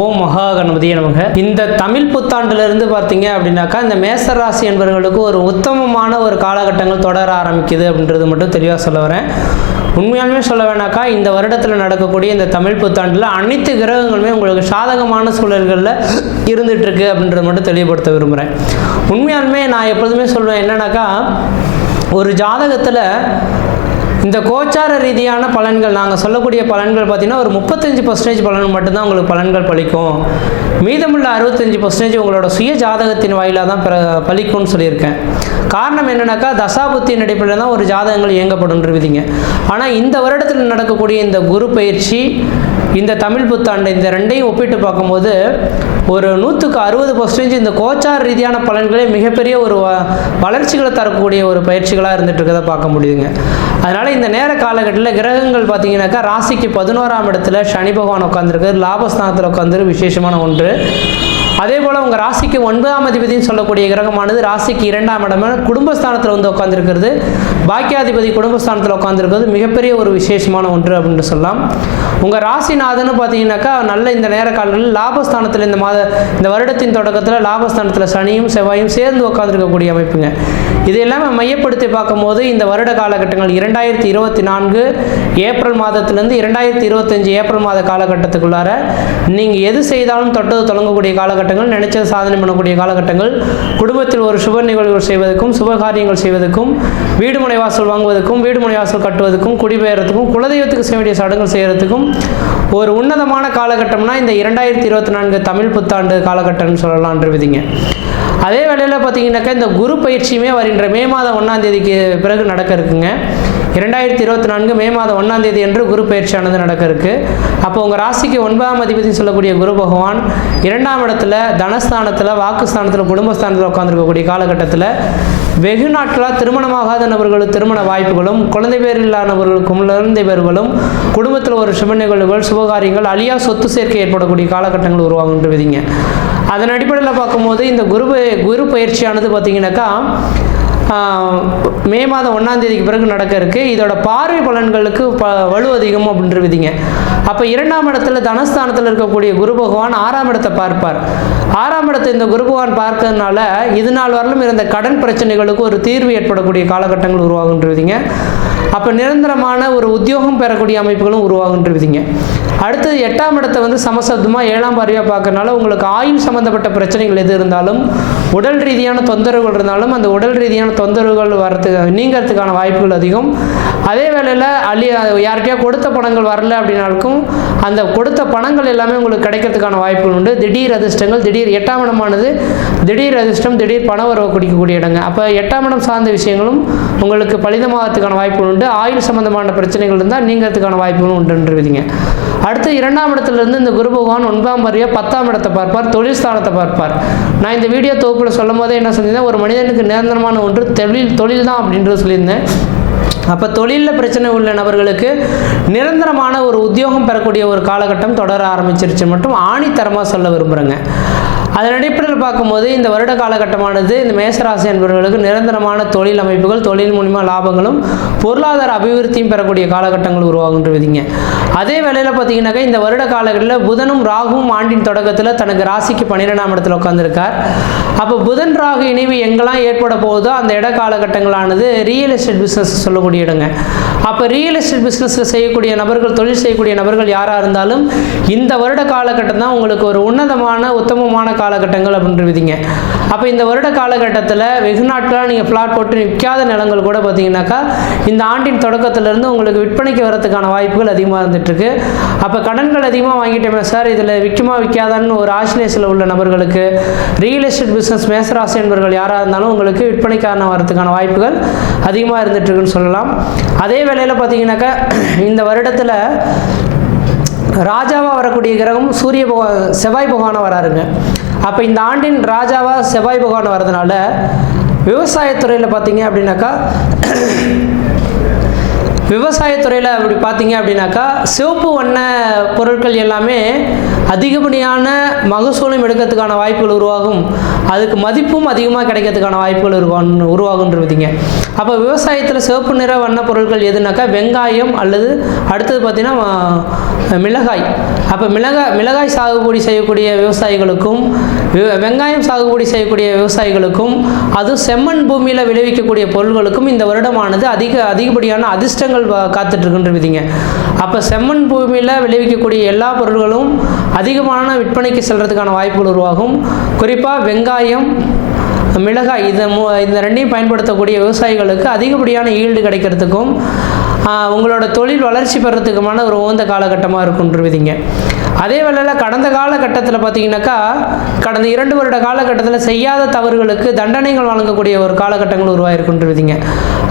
ஓம் மகா கணபதியே நமக. இந்த தமிழ் புத்தாண்டிலிருந்து பார்த்தீங்க அப்படின்னாக்கா இந்த மேசராசி என்பவர்களுக்கு ஒரு உத்தமமான ஒரு காலகட்டங்கள் தொடர ஆரம்பிக்குது அப்படின்றது மட்டும் தெளிவாக சொல்ல வரேன். உண்மையாலுமே சொல்ல வேணாக்கா இந்த வருடத்தில் நடக்கக்கூடிய இந்த தமிழ் புத்தாண்டில் அனைத்து கிரகங்களுமே உங்களுக்கு சாதகமான சூழல்களில் இருந்துகிட்ருக்கு அப்படின்றத மட்டும் தெளிவுபடுத்த விரும்புகிறேன். உண்மையாலுமே நான் எப்பொழுதுமே சொல்லுவேன் என்னன்னாக்கா, ஒரு ஜாதகத்தில் இந்த கோச்சார ரீதியான பலன்கள் நாங்கள் சொல்லக்கூடிய பலன்கள் பார்த்திங்கன்னா ஒரு 35% பலன் மட்டும்தான் உங்களுக்கு பலன்கள் பலிக்கும். மீதமுள்ள 65% உங்களோட சுய ஜாதகத்தின் வாயிலாக தான் பலிக்கும்னு சொல்லியிருக்கேன். காரணம் என்னென்னாக்கா, தசாபுத்தியின் அடிப்படையில் தான் ஒரு ஜாதகங்கள் இயங்கப்படும்ன்றீங்க. ஆனால் இந்த வருடத்தில் நடக்கக்கூடிய இந்த குரு பயிற்சி, இந்த தமிழ் புத்தாண்டு, இந்த ரெண்டையும் ஒப்பிட்டு பார்க்கும்போது ஒரு 160% இந்த கோச்சார ரீதியான பலன்களே மிகப்பெரிய ஒரு வளர்ச்சிகளை தரக்கூடிய ஒரு பயிற்சிகளாக இருந்துட்டு இருக்கதை பார்க்க முடியுதுங்க. அதனால் இந்த நேர காலகட்டத்தில் கிரகங்கள் பார்த்தீங்கன்னாக்கா ராசிக்கு 11ஆம் இடத்துல சனி பகவான் உட்காந்துருக்காரு, லாபஸ்தானத்தில் உட்காந்துரு விசேஷமான ஒன்று. அதே போல் உங்கள் ராசிக்கு 9ஆம் அதிபதினு சொல்லக்கூடிய கிரகமானது ராசிக்கு 2ஆம் இடமான குடும்பஸ்தானத்தில் வந்து உட்காந்துருக்கிறது, பாக்கியாதிபதி குடும்பஸ்தானத்தில் உட்காந்துருக்கிறது மிகப்பெரிய ஒரு விசேஷமான ஒன்று அப்படின்னு சொல்லலாம். உங்கள் ராசிநாதன்னு பார்த்தீங்கன்னாக்கா நல்ல இந்த நேர காலங்களில் லாபஸ்தானத்தில் இந்த வருடத்தின் தொடக்கத்தில் லாபஸ்தானத்தில் சனியும் செவ்வாயும் சேர்ந்து உட்காந்துருக்கக்கூடிய அமைப்புங்க. இது எல்லாமே மையப்படுத்தி பார்க்கும்போது இந்த வருட காலகட்டங்கள் 2024 ஏப்ரல் மாதத்திலேருந்து 2025 ஏப்ரல் மாத காலகட்டத்துக்குள்ளார நீங்கள் எது செய்தாலும் தொட்டது தொடங்கக்கூடிய காலகட்டங்கள், நினைச்சது சாதனை பண்ணக்கூடிய காலகட்டங்கள், குடும்பத்தில் ஒரு சுப நிகழ்வுகள் செய்வதற்கும் சுபகாரியங்கள் செய்வதற்கும், வீடு மனை வாசல் வாங்குவதற்கும் வீடு மனை வாசல் கட்டுவதற்கும் குடிபெயர்றதுக்கும் குலதெய்வத்துக்கு செய்ய வேண்டிய சடங்குகள் செய்கிறதுக்கும் ஒரு உன்னதமான காலகட்டம்னா இந்த 2024 தமிழ் புத்தாண்டு காலகட்டம்னு சொல்லலாம்ன்றவிதிங்க. அதே வேளையில் பார்த்தீங்கன்னாக்கா இந்த குரு பயிற்சியுமே வருகின்ற மே மாதம் 1ஆம் தேதிக்கு பிறகு நடக்க இருக்குங்க. 2024 மே மாதம் 1ஆம் தேதி என்று குரு பயிற்சியானது நடக்க இருக்கு. அப்போ உங்கள் ராசிக்கு 9ஆம் அதிபதினு சொல்லக்கூடிய குரு பகவான் 2ஆம் இடத்துல தனஸ்தானத்தில், வாக்குஸ்தானத்தில், குடும்பஸ்தானத்தில் உட்காந்துருக்கக்கூடிய காலகட்டத்தில் வெகு நாட்களாக திருமணமாகாத நபர்களுக்கு திருமண வாய்ப்புகளும், குழந்தை பேர் இல்லாதவர்களுக்கும் குழந்தை பேர்களும், குடும்பத்தில் ஒரு சுப நிகழ்வுகள் சுபகாரியங்கள், அழியா சொத்து சேர்க்கை ஏற்படக்கூடிய காலகட்டங்கள் உருவாகுன்றவிதிங்க. அதன் அடிப்படையில் பார்க்கும்போது இந்த குரு பயிற்சியானது பார்த்தீங்கன்னாக்கா மே மாதம் 1ஆம் தேதிக்கு பிறகு நடக்க இருக்குது. இதோட பார்வை பலன்களுக்கு வலு அதிகம் அப்படின்றவிதிங்க. அப்போ 2ஆம் இடத்துல தனஸ்தானத்தில் இருக்கக்கூடிய குரு பகவான் 6ஆம் இடத்தை பார்ப்பார். 6ஆம் இடத்தை இந்த குரு பகவான் பார்க்கறதுனால இது நாள் வரலும் இருந்த கடன் பிரச்சனைகளுக்கு ஒரு தீர்வு ஏற்படக்கூடிய காலகட்டங்கள் உருவாகுன்றவிதிங்க. அப்போ நிரந்தரமான ஒரு உத்தியோகம் பெறக்கூடிய அமைப்புகளும் உருவாகுன்றவிதிங்க. அடுத்தது 8ஆம் இடத்தை வந்து சமசப்தமாக 7ஆம் பார்வையாக பார்க்கறதுனால உங்களுக்கு ஆயுள் சம்மந்தப்பட்ட பிரச்சனைகள் எது இருந்தாலும், உடல் ரீதியான தொந்தரவுகள் இருந்தாலும் அந்த உடல் ரீதியான தொந்தரவுகள் நீங்கிறதுக்கான வாய்ப்புகள் அதிகம். அதே வேளையில் யார்கிட்டயா கொடுத்த பணங்கள் வரல அப்படின்னாலும் அந்த கொடுத்த பணங்கள் எல்லாமே உங்களுக்கு கிடைக்கிறதுக்கான வாய்ப்புகள் உண்டு. திடீர் அதிர்ஷ்டங்கள், 8ஆம் இடமானது திடீர் அதிர்ஷ்டம், திடீர் பண வரவு குடிக்கக்கூடிய இடங்க. அப்போ 8ஆம் இடம் சார்ந்த விஷயங்களும் உங்களுக்கு பலிதமாகறதுக்கான வாய்ப்புகள் உண்டு. ஆயுள் சம்பந்தமான பிரச்சனைகள் இருந்தால் நீங்கிறதுக்கான வாய்ப்புகளும் உண்டுன்றவிதிங்க. அடுத்து 2ஆம் இடத்துலேருந்து இந்த குரு பகவான் 9ஆம் பார்வையாக 10ஆம் இடத்தை பார்ப்பார், தொழில் ஸ்தானத்தை பார்ப்பார். நான் இந்த வீடியோ தொகுப்பில் சொல்லும் போதே என்ன சொல்லியிருந்தேன், ஒரு மனிதனுக்கு நிரந்தரமான ஒன்று தொழில் தான் அப்படின்றது சொல்லியிருந்தேன். அப்போ தொழிலில் பிரச்சனை உள்ள நபர்களுக்கு நிரந்தரமான ஒரு உத்தியோகம் பெறக்கூடிய ஒரு காலகட்டம் தொடர ஆரம்பிச்சிருச்சு மட்டும் ஆணித்தரமாக சொல்ல விரும்புகிறேங்க. அதன் அடிப்படையில் பார்க்கும்போது இந்த வருட காலகட்டமானது இந்த மேசராசி என்பவர்களுக்கு நிரந்தரமான தொழில் அமைப்புகள், தொழில் மூலிமா லாபங்களும் பொருளாதார அபிவிருத்தியும் பெறக்கூடிய காலகட்டங்கள் உருவாகுன்றவிதிங்க. அதே வேளையில் பார்த்தீங்கன்னாக்கா இந்த வருட காலகட்டத்தில் புதனும் ராகுவும் ஆண்டின் தொடக்கத்தில் தனக்கு ராசிக்கு 12ஆம் இடத்துல உட்காந்துருக்கார். அப்போ புதன் ராகு இணைவு எங்கெல்லாம் ஏற்பட போகுதோ அந்த இட காலகட்டங்களானது ரியல் எஸ்டேட் பிஸ்னஸ் சொல்லக்கூடிய இடங்க. அப்போ ரியல் எஸ்டேட் பிஸ்னஸில் செய்யக்கூடிய நபர்கள், தொழில் செய்யக்கூடிய நபர்கள் யாராக இருந்தாலும் இந்த வருட காலகட்டம் தான் உங்களுக்கு ஒரு உன்னதமான உத்தமமான காலகட்டங்கள் அப்படின்றவிதிங்க. அப்போ இந்த வருட காலகட்டத்தில் வெகு நாட்களாக நீங்கள் ஃப்ளாட் போட்டு விற்காத நிலங்கள் கூட பார்த்தீங்கன்னாக்கா இந்த ஆண்டின் தொடக்கத்திலிருந்து உங்களுக்கு விற்பனைக்கு வரதுக்கான வாய்ப்புகள் அதிகமாக இருந்துகிட்ருக்கு. அப்போ கடன்கள் அதிகமாக வாங்கிட்டோமே சார், இதில் விற்குமா விற்காதான்னு ஒரு ஆசிலேஷனில் உள்ள நபர்களுக்கு, ரியல் எஸ்டேட் பிஸ்னஸ் மேசராசி என்பவர்கள் யாராக இருந்தாலும் உங்களுக்கு விற்பனைக்கான வரதுக்கான வாய்ப்புகள் அதிகமாக இருந்துகிட்ருக்குன்னு சொல்லலாம். அதே வேளையில் பார்த்தீங்கன்னாக்கா இந்த வருடத்தில் ராஜாவாக வரக்கூடிய கிரகம் செவ்வாய் பகவானாக வராருங்க. அப்போ இந்த ஆண்டின் ராஜாவாக செவ்வாய் பகவான் வரதுனால விவசாயத்துறையில் பார்த்தீங்க அப்படின்னாக்கா விவசாயத்துறையில் அப்படி பார்த்தீங்க அப்படின்னாக்கா சிவப்பு வண்ண பொருட்கள் எல்லாமே அதிகப்படியான மகசூலும் எடுக்கிறதுக்கான வாய்ப்புகள் உருவாகும், அதுக்கு மதிப்பும் அதிகமாக கிடைக்கிறதுக்கான வாய்ப்புகள் உருவாகுன்றதுங்க. அப்போ விவசாயத்தில் சிவப்பு நிற வண்ண பொருட்கள் எதுனாக்கா வெங்காயம் அல்லது அடுத்தது பார்த்திங்கன்னா மிளகாய். அப்போ மிளகாய் சாகுபடி செய்யக்கூடிய விவசாயிகளுக்கும் வெங்காயம் சாகுபடி செய்யக்கூடிய விவசாயிகளுக்கும் அதுவும் செம்மண் பூமியில் விளைவிக்கக்கூடிய பொருட்களுக்கும் இந்த வருடமானது அதிகப்படியான அதிர்ஷ்டங்கள் காத்துட்ருக்குன்றதுங்க. அப்போ செம்மண் பூமியில் விளைவிக்கக்கூடிய எல்லா பொருட்களும் அதிகமான விற்பனைக்கு செல்றதுக்கான வாய்ப்புகள் உருவாகும். குறிப்பாக வெங்காயம், மிளகாய் இந்த ரெண்டையும் பயன்படுத்தக்கூடிய விவசாயிகளுக்கு அதிகப்படியான ஈல்டு கிடைக்கிறதுக்கும் உங்களோட தொழில் வளர்ச்சி பெறத்துக்குமான ஒரு உகந்த காலகட்டமாக இருக்குன்றதுங்க. அதே வேளையில் கடந்த காலகட்டத்தில் பார்த்தீங்கன்னாக்கா கடந்த 2 வருட காலகட்டத்தில் செய்யாத தவறுகளுக்கு தண்டனைகள் வழங்கக்கூடிய ஒரு காலகட்டங்கள் உருவாயிருக்குன்றதுங்க.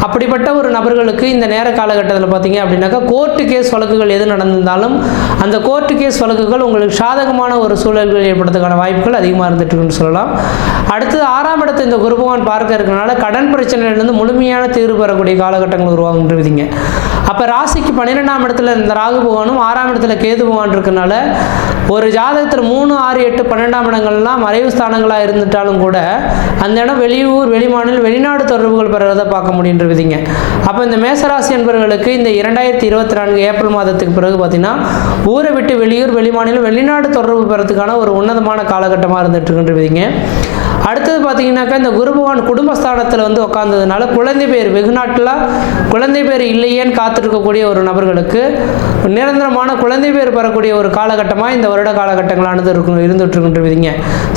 அப்படிப்பட்ட ஒரு நபர்களுக்கு இந்த நேர காலகட்டத்தில் பார்த்தீங்க அப்படின்னாக்கா கோர்ட்டு கேஸ் வழக்குகள் எது நடந்திருந்தாலும் அந்த கோர்ட்டு கேஸ் வழக்குகள் உங்களுக்கு சாதகமான ஒரு சூழல்கள் ஏற்படுறதுக்கான வாய்ப்புகள் அதிகமாக இருந்துட்டுருக்குன்னு சொல்லலாம். அடுத்தது 6ஆம் இடத்தை இந்த குரு பகவான் பார்க்க இருக்கனால கடன் பிரச்சனையிலிருந்து முழுமையான தீர்வு பெறக்கூடிய காலகட்டங்கள் உருவாகுன்றதுங்க. அப்போ ராசிக்கு 12ஆம் இடத்துல இந்த ராகு பகவானும் 6ஆம் இடத்துல கேது பகவான் இருக்கனால ஒரு ஜாதகத்தில் 3, 6, 8, 12ஆம் இடங்கள்லாம் மறைவு ஸ்தானங்களாக இருந்துட்டாலும் கூட அந்த இடம் வெளியூர், வெளிமாநிலம், வெளிநாடு தொடர்புகள் பெறுவதை பார்க்க முடியுன்றதுங்க. அப்போ இந்த மேசராசி என்பவர்களுக்கு இந்த 2024 ஏப்ரல் மாதத்துக்கு பிறகு பார்த்தீங்கன்னா ஊரை விட்டு வெளியூர், வெளிமாநிலம், வெளிநாடு தொடர்பு பெறத்துக்கான ஒரு உன்னதமான காலகட்டமாக இருந்துட்டு இருக்குன்றதுங்க. அடுத்தது பார்த்தீங்கன்னாக்கா இந்த குரு பகவான் குடும்பஸ்தானத்தில் வந்து உட்கார்ந்ததுனால குழந்தை பேர் வெகு நாட்டில் குழந்தை பேர் இல்லையேன்னு காத்திருக்கக்கூடிய ஒரு நபர்களுக்கு நிரந்தரமான குழந்தை பேர் பெறக்கூடிய ஒரு காலகட்டமாக இந்த வருட காலகட்டங்களானது இருந்துகிட்ருக்குன்றதுங்க.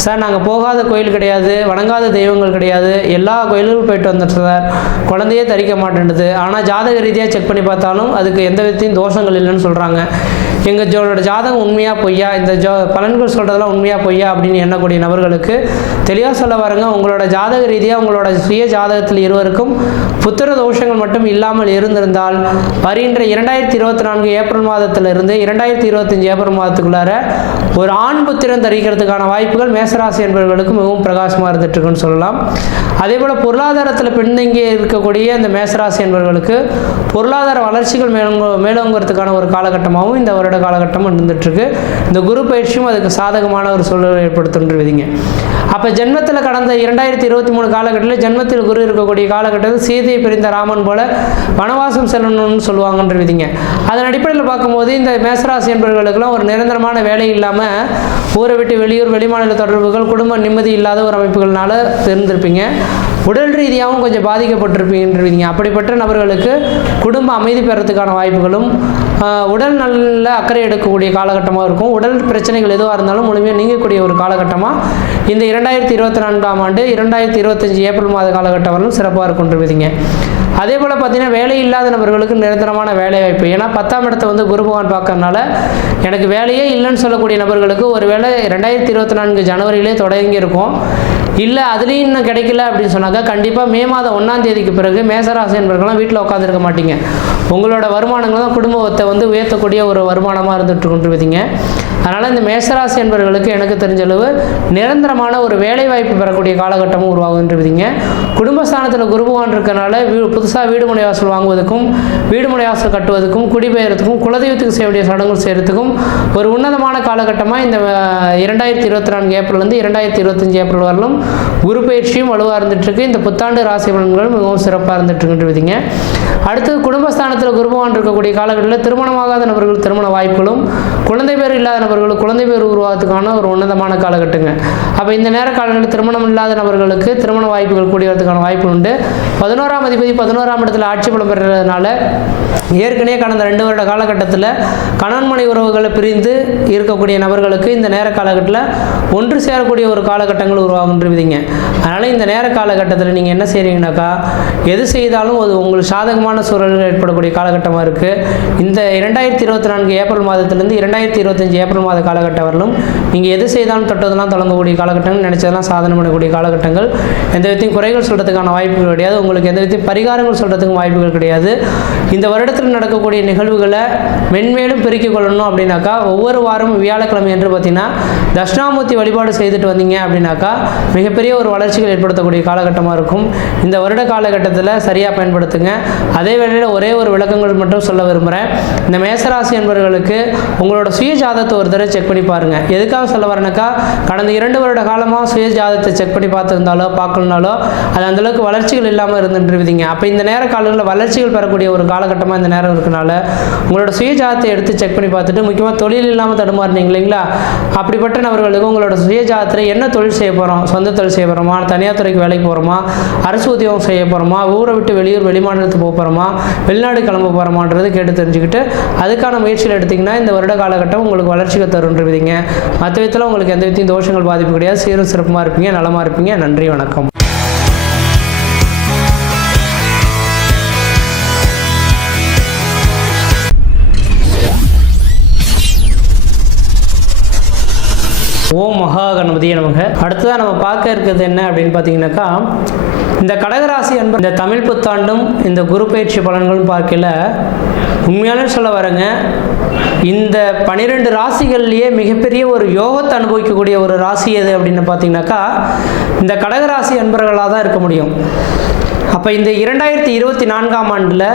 சார் நாங்கள் போகாத கோயில் கிடையாது, வணங்காத தெய்வங்கள் கிடையாது, எல்லா கோயிலுக்கும் போயிட்டு வந்துட்டு சார், குழந்தையே தரிக்க மாட்டேன்னுது, ஆனால் ஜாதக ரீதியாக செக் பண்ணி பார்த்தாலும் அதுக்கு எந்த விதத்தையும் தோஷங்கள் இல்லைன்னு சொல்கிறாங்க. எங்கள் ஜாதகம் உண்மையாக பொய்யா, இந்த பலன்கள் சொல்கிறதெல்லாம் உண்மையாக பொய்யா அப்படின்னு எண்ணக்கூடிய நபர்களுக்கு தெளிவாக சொல்ல பாருங்க, உங்களோட ஜாதக ரீதியாக உங்களோட சுய ஜாதகத்தில் இருவருக்கும் புத்திர தோஷங்கள் மட்டும் இல்லாமல் இருந்திருந்தால் வருகின்ற 2024 ஏப்ரல் மாதத்திலிருந்து 2025 ஏப்ரல் மாதத்துக்குள்ளார ஒரு ஆண் புத்திரம் தரிக்கிறதுக்கான வாய்ப்புகள் மேசராசி என்பவர்களுக்கு மிகவும் பிரகாசமாக இருந்துட்டு இருக்குன்னு சொல்லலாம். அதே போல் பொருளாதாரத்தில் பின்தங்கி இருக்கக்கூடிய இந்த மேசராசி என்பவர்களுக்கு பொருளாதார வளர்ச்சிகள் மேலோங்கிறதுக்கான ஒரு காலகட்டமாகவும் இந்த வருட காலகட்டம் இருந்துகிட்ருக்கு. இந்த குரு பயிற்சியும் அதுக்கு சாதகமான ஒரு சூழலை ஏற்படுத்துன்றதுங்க. அப்போ ஜென்மத்தில் கடந்த 2023 காலகட்டத்தில் ஜென்மத்தில் குரு இருக்கக்கூடிய காலகட்டத்தில் சீதையை பிரிந்த ராமன் போல வனவாசம் செல்லணும்னு சொல்லுவாங்கன்றதுங்க. அதன் அடிப்படையில் பார்க்கும்போது இந்த மேசராசி என்பவர்களுக்கெல்லாம் ஒரு நிரந்தரமான வேலை இல்லாமல் ஊரை விட்டு வெளியூர், வெளிமாநில தொடர்புகள், குடும்ப நிம்மதி இல்லாத ஒரு அமைப்புகள்னால இருந்திருப்பீங்க. உடல் ரீதியாகவும் கொஞ்சம் பாதிக்கப்பட்டிருப்பீங்கன்றீங்க. அப்படிப்பட்ட நபர்களுக்கு குடும்ப அமைதி பெறத்துக்கான வாய்ப்புகளும் உடல் நல்ல அக்கறை எடுக்கக்கூடிய காலகட்டமாக இருக்கும். உடல் பிரச்சனைகள் எதுவாக இருந்தாலும் முழுமையாக நீங்கக்கூடிய ஒரு காலகட்டமாக இந்த 2024ஆம் ஆண்டு 2025 ஏப்ரல் மாத காலகட்டம் வரலும் சிறப்பாக இருக்குன்றதுங்க. அதே போல் பார்த்தீங்கன்னா வேலை இல்லாத நபர்களுக்கு நிரந்தரமான வேலை வாய்ப்பு. ஏன்னா 10ஆம் இடத்தை வந்து குரு பகவான் பார்க்கறதுனால எனக்கு வேலையே இல்லைன்னு சொல்லக்கூடிய நபர்களுக்கு ஒரு வேலை 2024 ஜனவரியிலே தொடங்கி இருக்கும். இல்லை அதுலேயும் இன்னும் கிடைக்கல அப்படின்னு சொன்னாக்கா கண்டிப்பாக மே மாதம் 1ஆம் தேதிக்கு பிறகு மேசராசி என்பவர்கள்லாம் வீட்டில் உட்காந்துருக்க மாட்டீங்க. உங்களோட வருமானங்கள் தான் குடும்பத்தை வந்து உயர்த்தக்கூடிய ஒரு வருமானமாக இருந்துட்டு கொண்டுருவீங்க. அதனால் இந்த மேசராசி என்பவர்களுக்கு எனக்கு தெரிஞ்சளவு நிரந்தரமான ஒரு வேலை வாய்ப்பு பெறக்கூடிய காலகட்டமும் உருவாகுன்றீங்க. குடும்பஸ்தானத்தில் குரு பகவான் இருக்கிறனால புதுசாக வீடு மனை வாசல் வாங்குவதற்கும், வீடு மனை வாசல் கட்டுவதற்கும், குடிபெயர்றதுக்கும், குலதெய்வத்துக்கு செய்ய வேண்டிய சடங்குகள் செய்கிறதுக்கும் ஒரு உன்னதமான காலகட்டமாக இந்த 2024 ஏப்ரல்லேருந்து 2025 ஏப்ரல் வரலும் குரு பயிற்சியும் வலுவாக இருந்துகிட்ருக்கு. இந்த புத்தாண்டு ராசி பலன்களும் மிகவும் சிறப்பாக இருந்துகிட்ருக்குன்றீங்க. அடுத்தது குடும்பஸ்தானத்தில் குரு பகவான் இருக்கக்கூடிய காலகட்டத்தில் திருமணமாகாத நபர்கள் திருமண வாய்ப்புகளும், குழந்தை பேர் இல்லாத நபர்களுக்கு குழந்தை பேர் உருவாகிறதுக்கான ஒரு உன்னதமான காலகட்டங்க. அப்போ இந்த நேர காலங்களில் திருமணம் இல்லாத நபர்களுக்கு திருமண வாய்ப்புகள் கூடி வரதுக்கான வாய்ப்பு உண்டு. 11ஆம் அதிபதி 11ஆம் இடத்துல ஆட்சி பலம் பெறுறதுனால ஏற்கனவே கடந்த 2 வருட காலகட்டத்தில் கணவன் மனை உறவுகளை பிரிந்து இருக்கக்கூடிய நபர்களுக்கு இந்த நேர காலகட்டத்தில் ஒன்று சேரக்கூடிய ஒரு காலகட்டங்கள் உருவாகுன்றீங்க. அதனால் இந்த நேர காலகட்டத்தில் நீங்கள் என்ன செய்கிறீங்கனாக்கா எது செய்தாலும் அது உங்களுக்கு சாதகமான சூழல்கள் ஏற்படக்கூடிய காலகட்டமாக இருக்குது. இந்த 2024 ஏப்ரல் மாதத்திலிருந்து 2025 ஏப்ரல் மாத காலகட்டம் வரலும் நீங்கள் எது செய்தாலும் தொட்டதெல்லாம் தொடங்கக்கூடிய காலகட்டங்கள், நினைச்சதெல்லாம் சாதனை பண்ணக்கூடிய காலகட்டங்கள். எந்த விதத்தையும் குறைகள் சொல்கிறதுக்கான வாய்ப்புகள் கிடையாது. உங்களுக்கு எந்த விதத்தையும் பரிகாரங்கள் சொல்கிறதுக்கும் வாய்ப்புகள் கிடையாது. இந்த வருடத்தில் நடக்கக்கூடிய நிகழ்வுகளை மென்மேலும் பெருக்கிக் கொள்ளணும் அப்படின்னாக்கா ஒவ்வொரு வாரமும் வியாழக்கிழமை என்று பார்த்தீங்கன்னா தட்சிணாமூர்த்தி வழிபாடு செய்துட்டு வந்தீங்க அப்படின்னாக்கா மிகப்பெரிய ஒரு வளர்ச்சிகள் ஏற்படுத்தக்கூடிய காலகட்டமாக இருக்கும். இந்த வருட காலகட்டத்தில் சரியாக பயன்படுத்துங்க. அதே வேளையில் ஒரே ஒரு விளக்கங்கள் மட்டும் சொல்ல விரும்புகிறேன். இந்த மேசராசி என்பவர்களுக்கு உங்களோட சுய ஜாதகத்தை ஒரு தடவை செக் பண்ணி பாருங்கள். எதுக்காக சொல்ல வரேனாக்கா, கடந்த 2 வருட காலமாக சுய ஜாதகத்தை செக் பண்ணி பார்த்துருந்தாலோ பார்க்கலனாலோ அது அந்தளவுக்கு வளர்ச்சிகள் இல்லாமல் இருந்துட்டுருவீங்க. அப்போ இந்த நேர காலங்களில் வளர்ச்சிகள் பெறக்கூடிய ஒரு காலகட்டமாக இந்த நேரம் இருக்கனால உங்களோட சுய ஜாதகத்தை எடுத்து செக் பண்ணி பார்த்துட்டு, முக்கியமாக தொழில் இல்லாமல் தடுமாறினீங்க இல்லைங்களா, அப்படிப்பட்ட நபர்களுக்கு உங்களோட சுய ஜாதகத்தில் என்ன தொழில் செய்ய போகிறோம், சொந்த தொழில் செய்ய போகிறோமா, தனியார் துறைக்கு வேலைக்கு போகிறோமா, அரசு உத்தியோகம் செய்ய போகிறோமா, ஊரை விட்டு வெளியூர் வெளிமாநிலத்துக்கு போக போகிறோமா, வெளிநாடு கிளம்ப போகிறோமான்றது கேட்டு தெரிஞ்சுக்கிட்டு அதுக்கான முயற்சியில் எடுத்திங்கன்னா இந்த வருட காலகட்டம் உங்களுக்கு வளர்ச்சிகள் தருன்றீங்க. மற்ற விதத்தில் உங்களுக்கு எந்த விதத்தையும் தோஷங்கள் பாதிப்பு கிடையாது. சீரும் சிறப்புமாக இருப்பீங்க, நலமாக இருப்பீங்க. நன்றி, வணக்கம். ஓம் மகா கணபதியே நமக. அடுத்ததாக நம்ம பார்க்க இருக்கிறது என்ன அப்படின்னு பார்த்தீங்கன்னாக்கா, இந்த கடகராசி என்பது இந்த தமிழ் புத்தாண்டும் இந்த குரு பயிற்சி பலன்களும் பார்க்கல உண்மையாலே சொல்ல வரேங்க, இந்த 12 ராசிகள்லேயே மிகப்பெரிய ஒரு யோகத்தை அனுபவிக்கக்கூடிய ஒரு ராசி எது அப்படின்னு பார்த்தீங்கன்னாக்கா இந்த கடகராசி அன்பர்களாக தான் இருக்க முடியும். அப்போ இந்த 2024ஆம் ஆண்டில்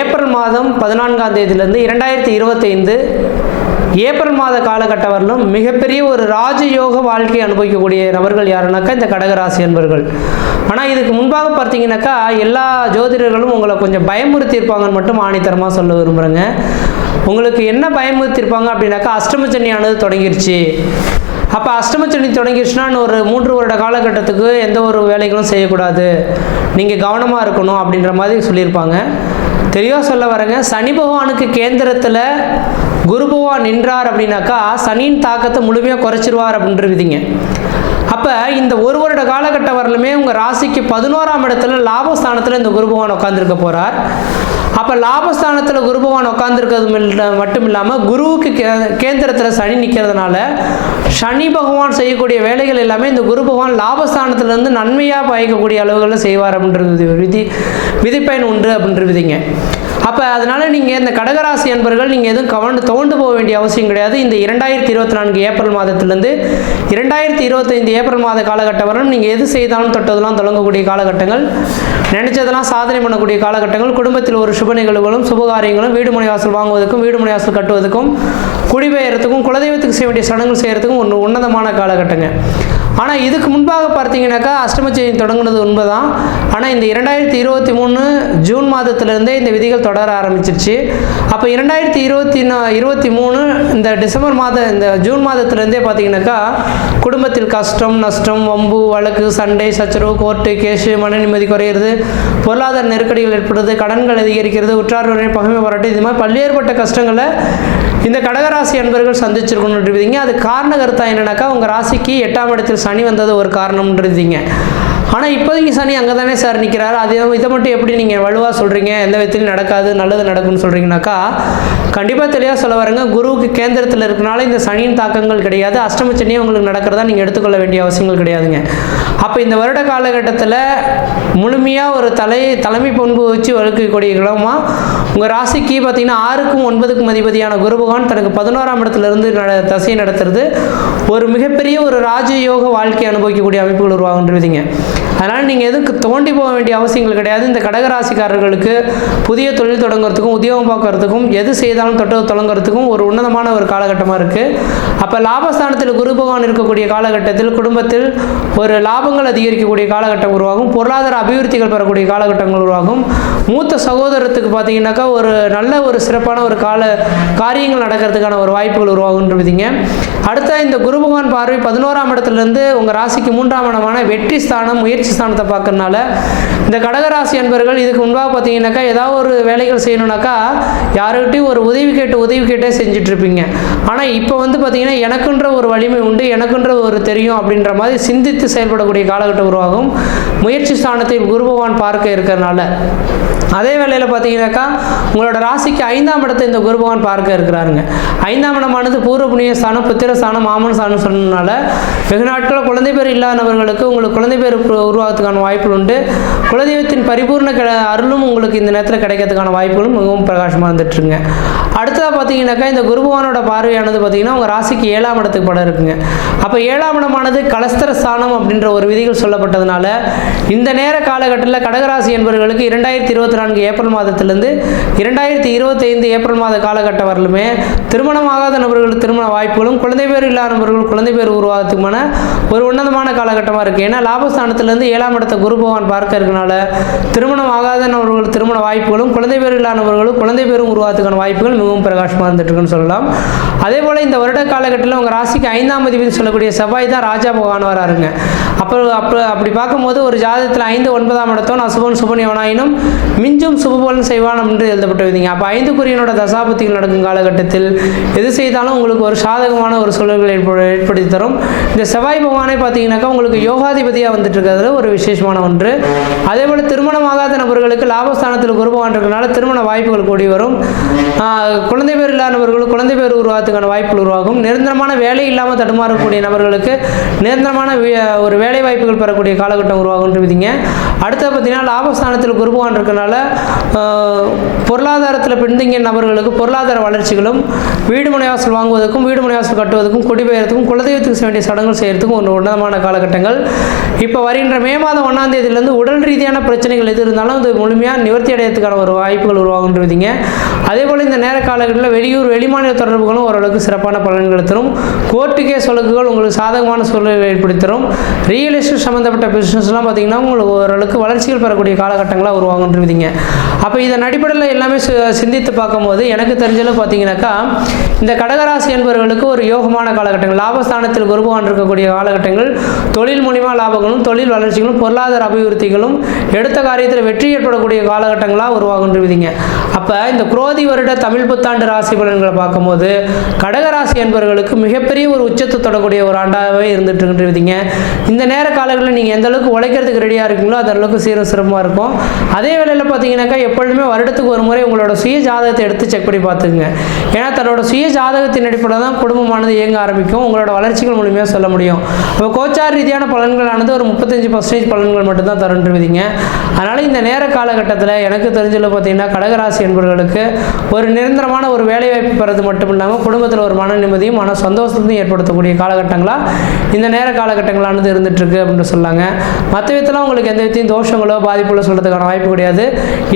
ஏப்ரல் மாதம் 14ஆம் தேதியிலேருந்து 2025 ஏப்ரல் மாத காலகட்டம் வரலும் மிகப்பெரிய ஒரு ராஜயோக வாழ்க்கையை அனுபவிக்கக்கூடிய நபர்கள் யாருன்னாக்கா இந்த கடகராசி என்பர்கள். ஆனால் இதுக்கு முன்பாக பார்த்தீங்கன்னாக்கா எல்லா ஜோதிடர்களும் உங்களை கொஞ்சம் பயமுறுத்தியிருப்பாங்கன்னு மட்டும் ஆணித்தரமாக சொல்ல விரும்புகிறேங்க. உங்களுக்கு என்ன பயமுறுத்தியிருப்பாங்க அப்படின்னாக்கா, அஷ்டமச்சனியானது தொடங்கிருச்சு. அப்போ அஷ்டமச்சனி தொடங்கிருச்சுன்னா ஒரு 3 வருட காலகட்டத்துக்கு எந்த ஒரு வேலைகளும் செய்யக்கூடாது, நீங்கள் கவனமாக இருக்கணும் அப்படின்ற மாதிரி சொல்லியிருப்பாங்க. தெளிவாக சொல்ல வரேங்க, சனி பகவானுக்கு கேந்திரத்தில் குரு பகவான் நின்றார் அப்படின்னாக்கா சனியின் தாக்கத்தை முழுமையாக குறைச்சிருவார் அப்படின்றீங்க. அப்போ இந்த 1 வருட காலகட்டம் வரலுமே உங்கள் ராசிக்கு 11ஆம் இடத்துல லாபஸ்தானத்தில் இந்த குரு பகவான் உட்காந்துருக்க போகிறார். அப்போ லாபஸ்தானத்தில் குரு பகவான் உட்காந்துருக்கிறது மட்டும் இல்லாமல் குருவுக்கு கேந்திரத்தில் சனி நிற்கிறதுனால சனி பகவான் செய்யக்கூடிய வேலைகள் எல்லாமே இந்த குரு பகவான் லாபஸ்தானத்திலேருந்து நன்மையாக பயக்கக்கூடிய அளவுகளில் செய்வார் அப்படின்றது விதிப்பயன் உண்டு அப்படின்றீங்க. அப்போ அதனால் நீங்கள் இந்த கடகராசி அன்பர்கள் நீங்கள் எதுவும் தோண்டு போக வேண்டிய அவசியம் கிடையாது. இந்த 2024 ஏப்ரல் மாதத்திலேருந்து 2025 ஏப்ரல் மாத காலகட்டம் வரை நீங்கள் எது செய்தாலும் தொட்டதெல்லாம் தொடங்கக்கூடிய காலகட்டங்கள், நினைச்சதெல்லாம் சாதனை பண்ணக்கூடிய காலகட்டங்கள், குடும்பத்தில் ஒரு சுப நிகழ்வுகளும் சுபகாரியங்களும், வீடு மனை வாசல் வாங்குவதற்கும் வீடு மனை வாசல் கட்டுவதற்கும் குடிபெயர்த்துக்கும் குலதெய்வத்துக்கு செய்ய வேண்டிய சடங்குகள் செய்கிறதுக்கும் ஒரு உன்னதமான காலகட்டங்க. ஆனால் இதுக்கு முன்பாக பார்த்தீங்கன்னாக்கா அஷ்டமச்சனி தொடங்குனது உண்மைதான். ஆனால் இந்த 2023 ஜூன் மாதத்திலேருந்தே இந்த விதிகள் தொடர ஆரம்பிச்சிருச்சு. அப்போ 2023 இந்த டிசம்பர் மாதம் இந்த ஜூன் மாதத்திலேருந்தே பார்த்தீங்கன்னாக்கா குடும்பத்தில் கஷ்டம், நஷ்டம், வம்பு, வழக்கு, சண்டை, சச்சரவு, கோர்ட்டு கேஸு, மன நிம்மதி குறையிறது, பொருளாதார நெருக்கடிகள் ஏற்படுறது, கடன்கள் அதிகரிக்கிறது, உற்றார் பகைமை பாராட்டு, இது மாதிரி பல்வேறுபட்ட கஷ்டங்களை இந்த கடகராசி அன்பர்கள் சந்திச்சிருக்கணுன்றீங்க. அது காரண கருத்தா என்னன்னாக்கா உங்கள் ராசிக்கு 8ஆம் இடத்தில் சனி வந்தது ஒரு காரணம்ன்றீங்க. ஆனால் இப்போதைக்கு சனி அங்கே தானே சார் நிற்கிறாரு, அது இதை மட்டும் எப்படி நீங்கள் வலுவாக சொல்கிறீங்க, எந்த விதத்திலையும் நடக்காது நல்லது நடக்கும்னு சொல்கிறீங்கனாக்கா கண்டிப்பாக தெளிவாக சொல்ல வரேங்க. குருவுக்கு கேந்திரத்தில் இருக்கனால இந்த சனியின் தாக்கங்கள் கிடையாது. அஷ்டமச்சனியும் உங்களுக்கு நடக்கிறதா நீங்கள் எடுத்துக்கொள்ள வேண்டிய அவசியங்கள் கிடையாதுங்க. அப்போ இந்த வருட காலகட்டத்தில் முழுமையாக ஒரு தலைமை பண்பு வச்சு வளர்க்கக்கூடிய கிழமாக உங்கள் ராசிக்கு பார்த்தீங்கன்னா 6க்கும் 9க்கும் அதிபதியான குரு பகவான் தனக்கு 11ஆம் இடத்துலேருந்து தசையை நடத்துறது ஒரு மிகப்பெரிய ஒரு ராஜயோக வாழ்க்கை அனுபவிக்கக்கூடிய அமைப்புகள் உருவாகுன்றீங்க. அதனால் நீங்கள் எதுக்கு தோண்டி போக வேண்டிய அவசியங்கள் கிடையாது. இந்த கடகராசிக்காரர்களுக்கு புதிய தொழில் தொடங்குறதுக்கும் உத்தியோகம் பார்க்கறதுக்கும் எது செய்தாலும் தொட்டு தொடங்குறதுக்கும் ஒரு உன்னதமான ஒரு காலகட்டமாக இருக்குது. அப்போ லாபஸ்தானத்தில் குரு பகவான் இருக்கக்கூடிய காலகட்டத்தில் குடும்பத்தில் ஒரு லாபங்கள் அதிகரிக்கக்கூடிய காலகட்டம் உருவாகும், பொருளாதார அபிவிருத்திகள் பெறக்கூடிய காலகட்டங்கள் உருவாகும். மூத்த சகோதரத்துக்கு பார்த்தீங்கன்னாக்கா ஒரு நல்ல ஒரு சிறப்பான ஒரு காரியங்கள் நடக்கிறதுக்கான ஒரு வாய்ப்புகள் உருவாகுன்றீங்க. அடுத்த இந்த குரு பகவான் பார்வை 11ஆம் இடத்துலேருந்து உங்கள் ராசிக்கு 3ஆம் இடமான வெற்றி ஸ்தானம், முயற்சி ஸ்தானத்தை பார்க்கறதுனால இந்த கடகராசி அன்பர்கள் இதுக்கு முன்பாக பார்த்தீங்கன்னாக்கா ஏதாவது ஒரு வேலைகள் செய்யணுன்னாக்கா யாருக்கிட்டையும் ஒரு உதவி கேட்டே செஞ்சிட்ருப்பீங்க. ஆனால் இப்போ வந்து பார்த்தீங்கன்னா எனக்குன்ற ஒரு வலிமை உண்டு, எனக்குன்ற ஒரு தெரியும் அப்படின்ற மாதிரி சிந்தித்து செயல்படக்கூடிய காலகட்டம் உருவாகும். முயற்சி ஸ்தானத்தை குரு பகவான் பார்க்க இருக்கிறதுனால அதே வேளையில் பார்த்தீங்கன்னாக்கா உங்களோட ராசிக்கு 5ஆம் இடத்தை இந்த குரு பகவான் பார்க்க இருக்கிறாருங்க. 5ஆம் இடமானது பூர்வ புண்ணிய ஸ்தானம், புத்திர ஸ்தானம், மாமன் ஸ்தானம் சொன்னதுனால வெகு நாட்கள் குழந்தை பேர் இல்லாதவர்களுக்கு உங்களுக்கு குழந்தை பேர் உருவாகிறதுக்கான வாய்ப்புகள் உண்டு. குலதெய்வத்தின் பரிபூர்ண அருளும் உங்களுக்கு இந்த நேரத்தில் கிடைக்கிறதுக்கான வாய்ப்புகளும் மிகவும் பிரகாசமாக இருந்துட்டுருங்க. அடுத்ததாக பார்த்தீங்கன்னாக்கா இந்த குரு பகவானோட பார்வையானது பார்த்தீங்கன்னா உங்கள் ராசிக்கு 7ஆம் இடத்துக்கு படம் இருக்குங்க. அப்போ 7ஆம் இடமானது கலஸ்தர ஸ்தானம் அப்படின்ற ஒரு விதிகள் சொல்லப்பட்டதுனால இந்த நேர காலகட்டத்தில் கடகராசி என்பவர்களுக்கு 2024 ஏப்ரல் மாதத்திலிருந்து 2025 ஏப்ரல் மாத காலகட்டம் வரலுமே திருமணமாகாத நபர்களுக்கு திருமண வாய்ப்புகளும், குழந்தை பேர் இல்லாத நபர்கள் குழந்தை பேர் உருவாகிறதுக்குமான ஒரு உன்னதமான காலகட்டமாக இருக்குது. ஏன்னா லாபஸ்தானத்திலிருந்து 7ஆம் இடத்தை குரு பகவான் பார்க்க இருக்கனால திருமணம் ஆகாத நபர்கள் திருமண வாய்ப்புகளும், குழந்தை பேர் இல்லாத நபர்களும் குழந்தை பேரும் உருவாகிறதுக்கான வாய்ப்புகள் மிகவும் பிரகாசமாக இருந்துட்டுருக்குன்னு சொல்லலாம். அதே போல் இந்த வருட காலகட்டத்தில் உங்கள் ராசிக்கு 5ஆம் அதிபதி சொல்லக்கூடிய செவ்வாய் தான் ராஜா பகவான் வராருங்க. அப்படி பார்க்கும்போது ஒரு ஜாதகத்தில் 5, 9ஆம் இடத்தோன் அசுபன் சுபன் எவனாயினும் மிஞ்சும் சுபபலன் செய்வான் என்று எழுதப்பட்டு விதிங்க. அப்போ 5 குறியனோட தசாபத்திகள் நடக்கும் காலகட்டத்தில் எது செய்தாலும் உங்களுக்கு ஒரு சாதகமான ஒரு சூழல்களை ஏற்படுத்தி தரும். இந்த செவ்வாய் பகவானை பார்த்தீங்கன்னாக்கா உங்களுக்கு யோகாதிபதியாக வந்துட்டு இருக்கிறதுல ஒரு விசேஷமான ஒன்று. அதே போல் திருமணமாகாத நபர்களுக்கு லாபஸ்தானத்தில் குரு பகவான் இருக்கிறனால திருமண வாய்ப்புகள் கூடி வரும். குழந்தை பேர் இல்லாத நபர்களுக்கு குழந்தை பேர் உருவாகிறதுக்கான வாய்ப்புகள் உருவாகும். நிரந்தரமான வேலை இல்லாமல் தடுமாறக்கூடிய நபர்களுக்கு நிரந்தரமான ஒரு வேலை வாய்ப்புகள் பெறக்கூடிய காலகட்டம் உருவாகுன்றீங்க. அடுத்தது பார்த்தீங்கன்னா லாபஸ்தானத்தில் குரு பகவான் இருக்கிறனால பொருளாதாரத்தில் பின்தங்கிய நபர்களுக்கு பொருளாதார வளர்ச்சிகளும், வீடு மனைவாசல் வாங்குவதற்கும் வீடு மனைவாசல் கட்டுவதற்கும் குடிபெயர்த்துக்கும் குலதெய்வத்துக்கு வேண்டிய சடங்குகள் செய்யறதுக்கும் ஒரு உன்னதமான காலகட்டங்கள். இப்போ வருகின்ற மே மாதம் 1ஆம் தேதியிலிருந்து உடல் ரீதியான பிரச்சனைகள் எது இருந்தாலும் அது முழுமையாக நிவர்த்தி அடையறதுக்கான ஒரு வாய்ப்புகள் உருவாகுன்றீங்க. அதே போல் இந்த நேர காலகட்டத்தில் வெளியூர் வெளிமாநில தொடர்புகளும் ஓரளவுக்கு சிறப்பான பலன்கள் தரும். கோர்ட்டு கேஸ் வழக்குகள் உங்களுக்கு சாதகமான சூழலை ஏற்படுத்தி தரும். ரியல் எஸ்டேட் சம்மந்தப்பட்ட பிஸ்னஸ்லாம் பார்த்தீங்கன்னா உங்களுக்கு ஓரளவுக்கு வளர்ச்சிகள் பெறக்கூடிய காலகட்டங்களாக உருவாகுன்றீங்க. அப்போ இதன் அடிப்படையில் எல்லாமே சிந்தித்து பார்க்கும்போது எனக்கு தெரிஞ்சளவு பார்த்தீங்கன்னாக்கா இந்த கடகராசி என்பவர்களுக்கு ஒரு யோகமான காலகட்டங்கள், லாபஸ்தானத்தில் குரு பகவான் இருக்கக்கூடிய காலகட்டங்கள் தொழில் மூலியமாக லாபங்களும், தொழில் வளர்ச்சிகளும், பொருளாதார அபிவிருத்திகளும், எடுத்த காரியத்தில் வெற்றி ஏற்படக்கூடிய காலகட்டங்களாக உருவாகுன்றீங்க. அப்போ இந்த குரோதி வருட தமிழ் புத்தாண்டு ராசி பலன்களை பார்க்கும்போது கடகராசி என்பவர்களுக்கு மிகப்பெரிய ஒரு உச்சத்தை தொடக்கூடிய ஒரு ஆண்டாகவே இருந்துட்டு இருக்குன்றீங்க. இந்த நேர காலங்களில் நீங்கள் எந்த அளவுக்கு உழைக்கிறதுக்கு ரெடியாக இருக்கீங்களோ அந்த அளவுக்கு சீரும் சிறப்பாக இருக்கும். அதே வேளையில் பார்த்தீங்கன்னாக்கா எப்பொழுதுமே வருடத்துக்கு ஒரு முறை உங்களோட சுய ஜாதகத்தை எடுத்து செக் பண்ணி பார்த்துக்குங்க. ஏன்னா தன்னோட சுய ஜாதகத்தின் அடிப்படையில் தான் குடும்பமானது இயங்க ஆரம்பிக்கும், உங்களோட வளர்ச்சிகள் மூலியமாக சொல்ல முடியும். அப்போ கோச்சார் ரீதியான பலன்களானது ஒரு 35% பலன்கள் மட்டும்தான் தருன்றீங்க. அதனால் இந்த நேர காலகட்டத்தில் எனக்கு தெரிஞ்சதில் பார்த்தீங்கன்னா கடகராசி என்பவர்களுக்கு ஒரு நிரந்தரமான ஒரு வேலைவாய்ப்பு பெறது மட்டும் இல்லாமல் குடும்பத்தில் ஒரு மன நிம்மதியும் மன சந்தோஷத்தையும் ஏற்படுத்தக்கூடிய காலகட்டங்களாக இந்த நேர காலகட்டங்களானது இருந்துகிட்ருக்கு அப்படின்னு சொல்லாங்க. மற்ற விதத்தில் உங்களுக்கு எந்த விதத்தையும் தோஷங்களோ பாதிப்புகளோ சொல்கிறதுக்கான வாய்ப்பு கிடையாது.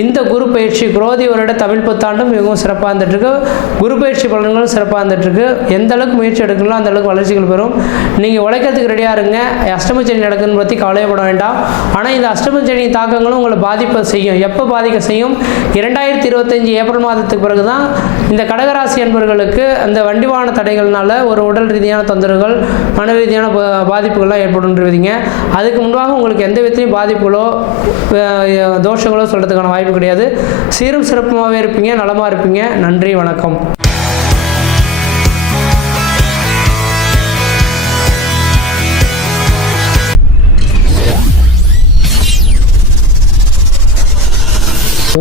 இந்த குரு பயிற்சி குரோதி வருட தமிழ் புத்தாண்டும் மிகவும் சிறப்பாக இருந்துகிட்ருக்கு. குரு பயிற்சி பலன்களும் சிறப்பாக இருந்துகிட்ருக்கு. எந்த அளவுக்கு முயற்சி எடுக்கணும் அந்த அளவுக்கு வளர்ச்சிகள் பெறும். நீங்கள் உழைக்கிறதுக்கு ரெடியாக இருங்க. அஷ்டமச்சனி நடக்குதுன்னு பற்றி கவலைப்பட வேண்டாம். ஆனால் இந்த அஷ்டமச்சனி தாக்கங்களும் உங்களை பாதிப்பை செய்யும். எப்போ பாதிக்க செய்யும்? 2025 ஏப்ரல் மாதத்துக்கு பிறகு தான் இந்த கடகராசி என்பவர்களுக்கு அந்த வண்டிவான தடைகள்னால ஒரு உடல் ரீதியான தொந்தரவுகள், மன ரீதியான பாதிப்புகள்லாம் ஏற்படுன்றீங்க. அதுக்கு முன்பாக உங்களுக்கு எந்த விதத்திலையும் பாதிப்புகளோ தோஷங்களோ சொல்கிறதுக்கான வாய்ப்பு கிடையாது. சீரும் சிறப்புமாகவே இருப்பீங்க, நலமாக இருப்பீங்க. நன்றி, வணக்கம்.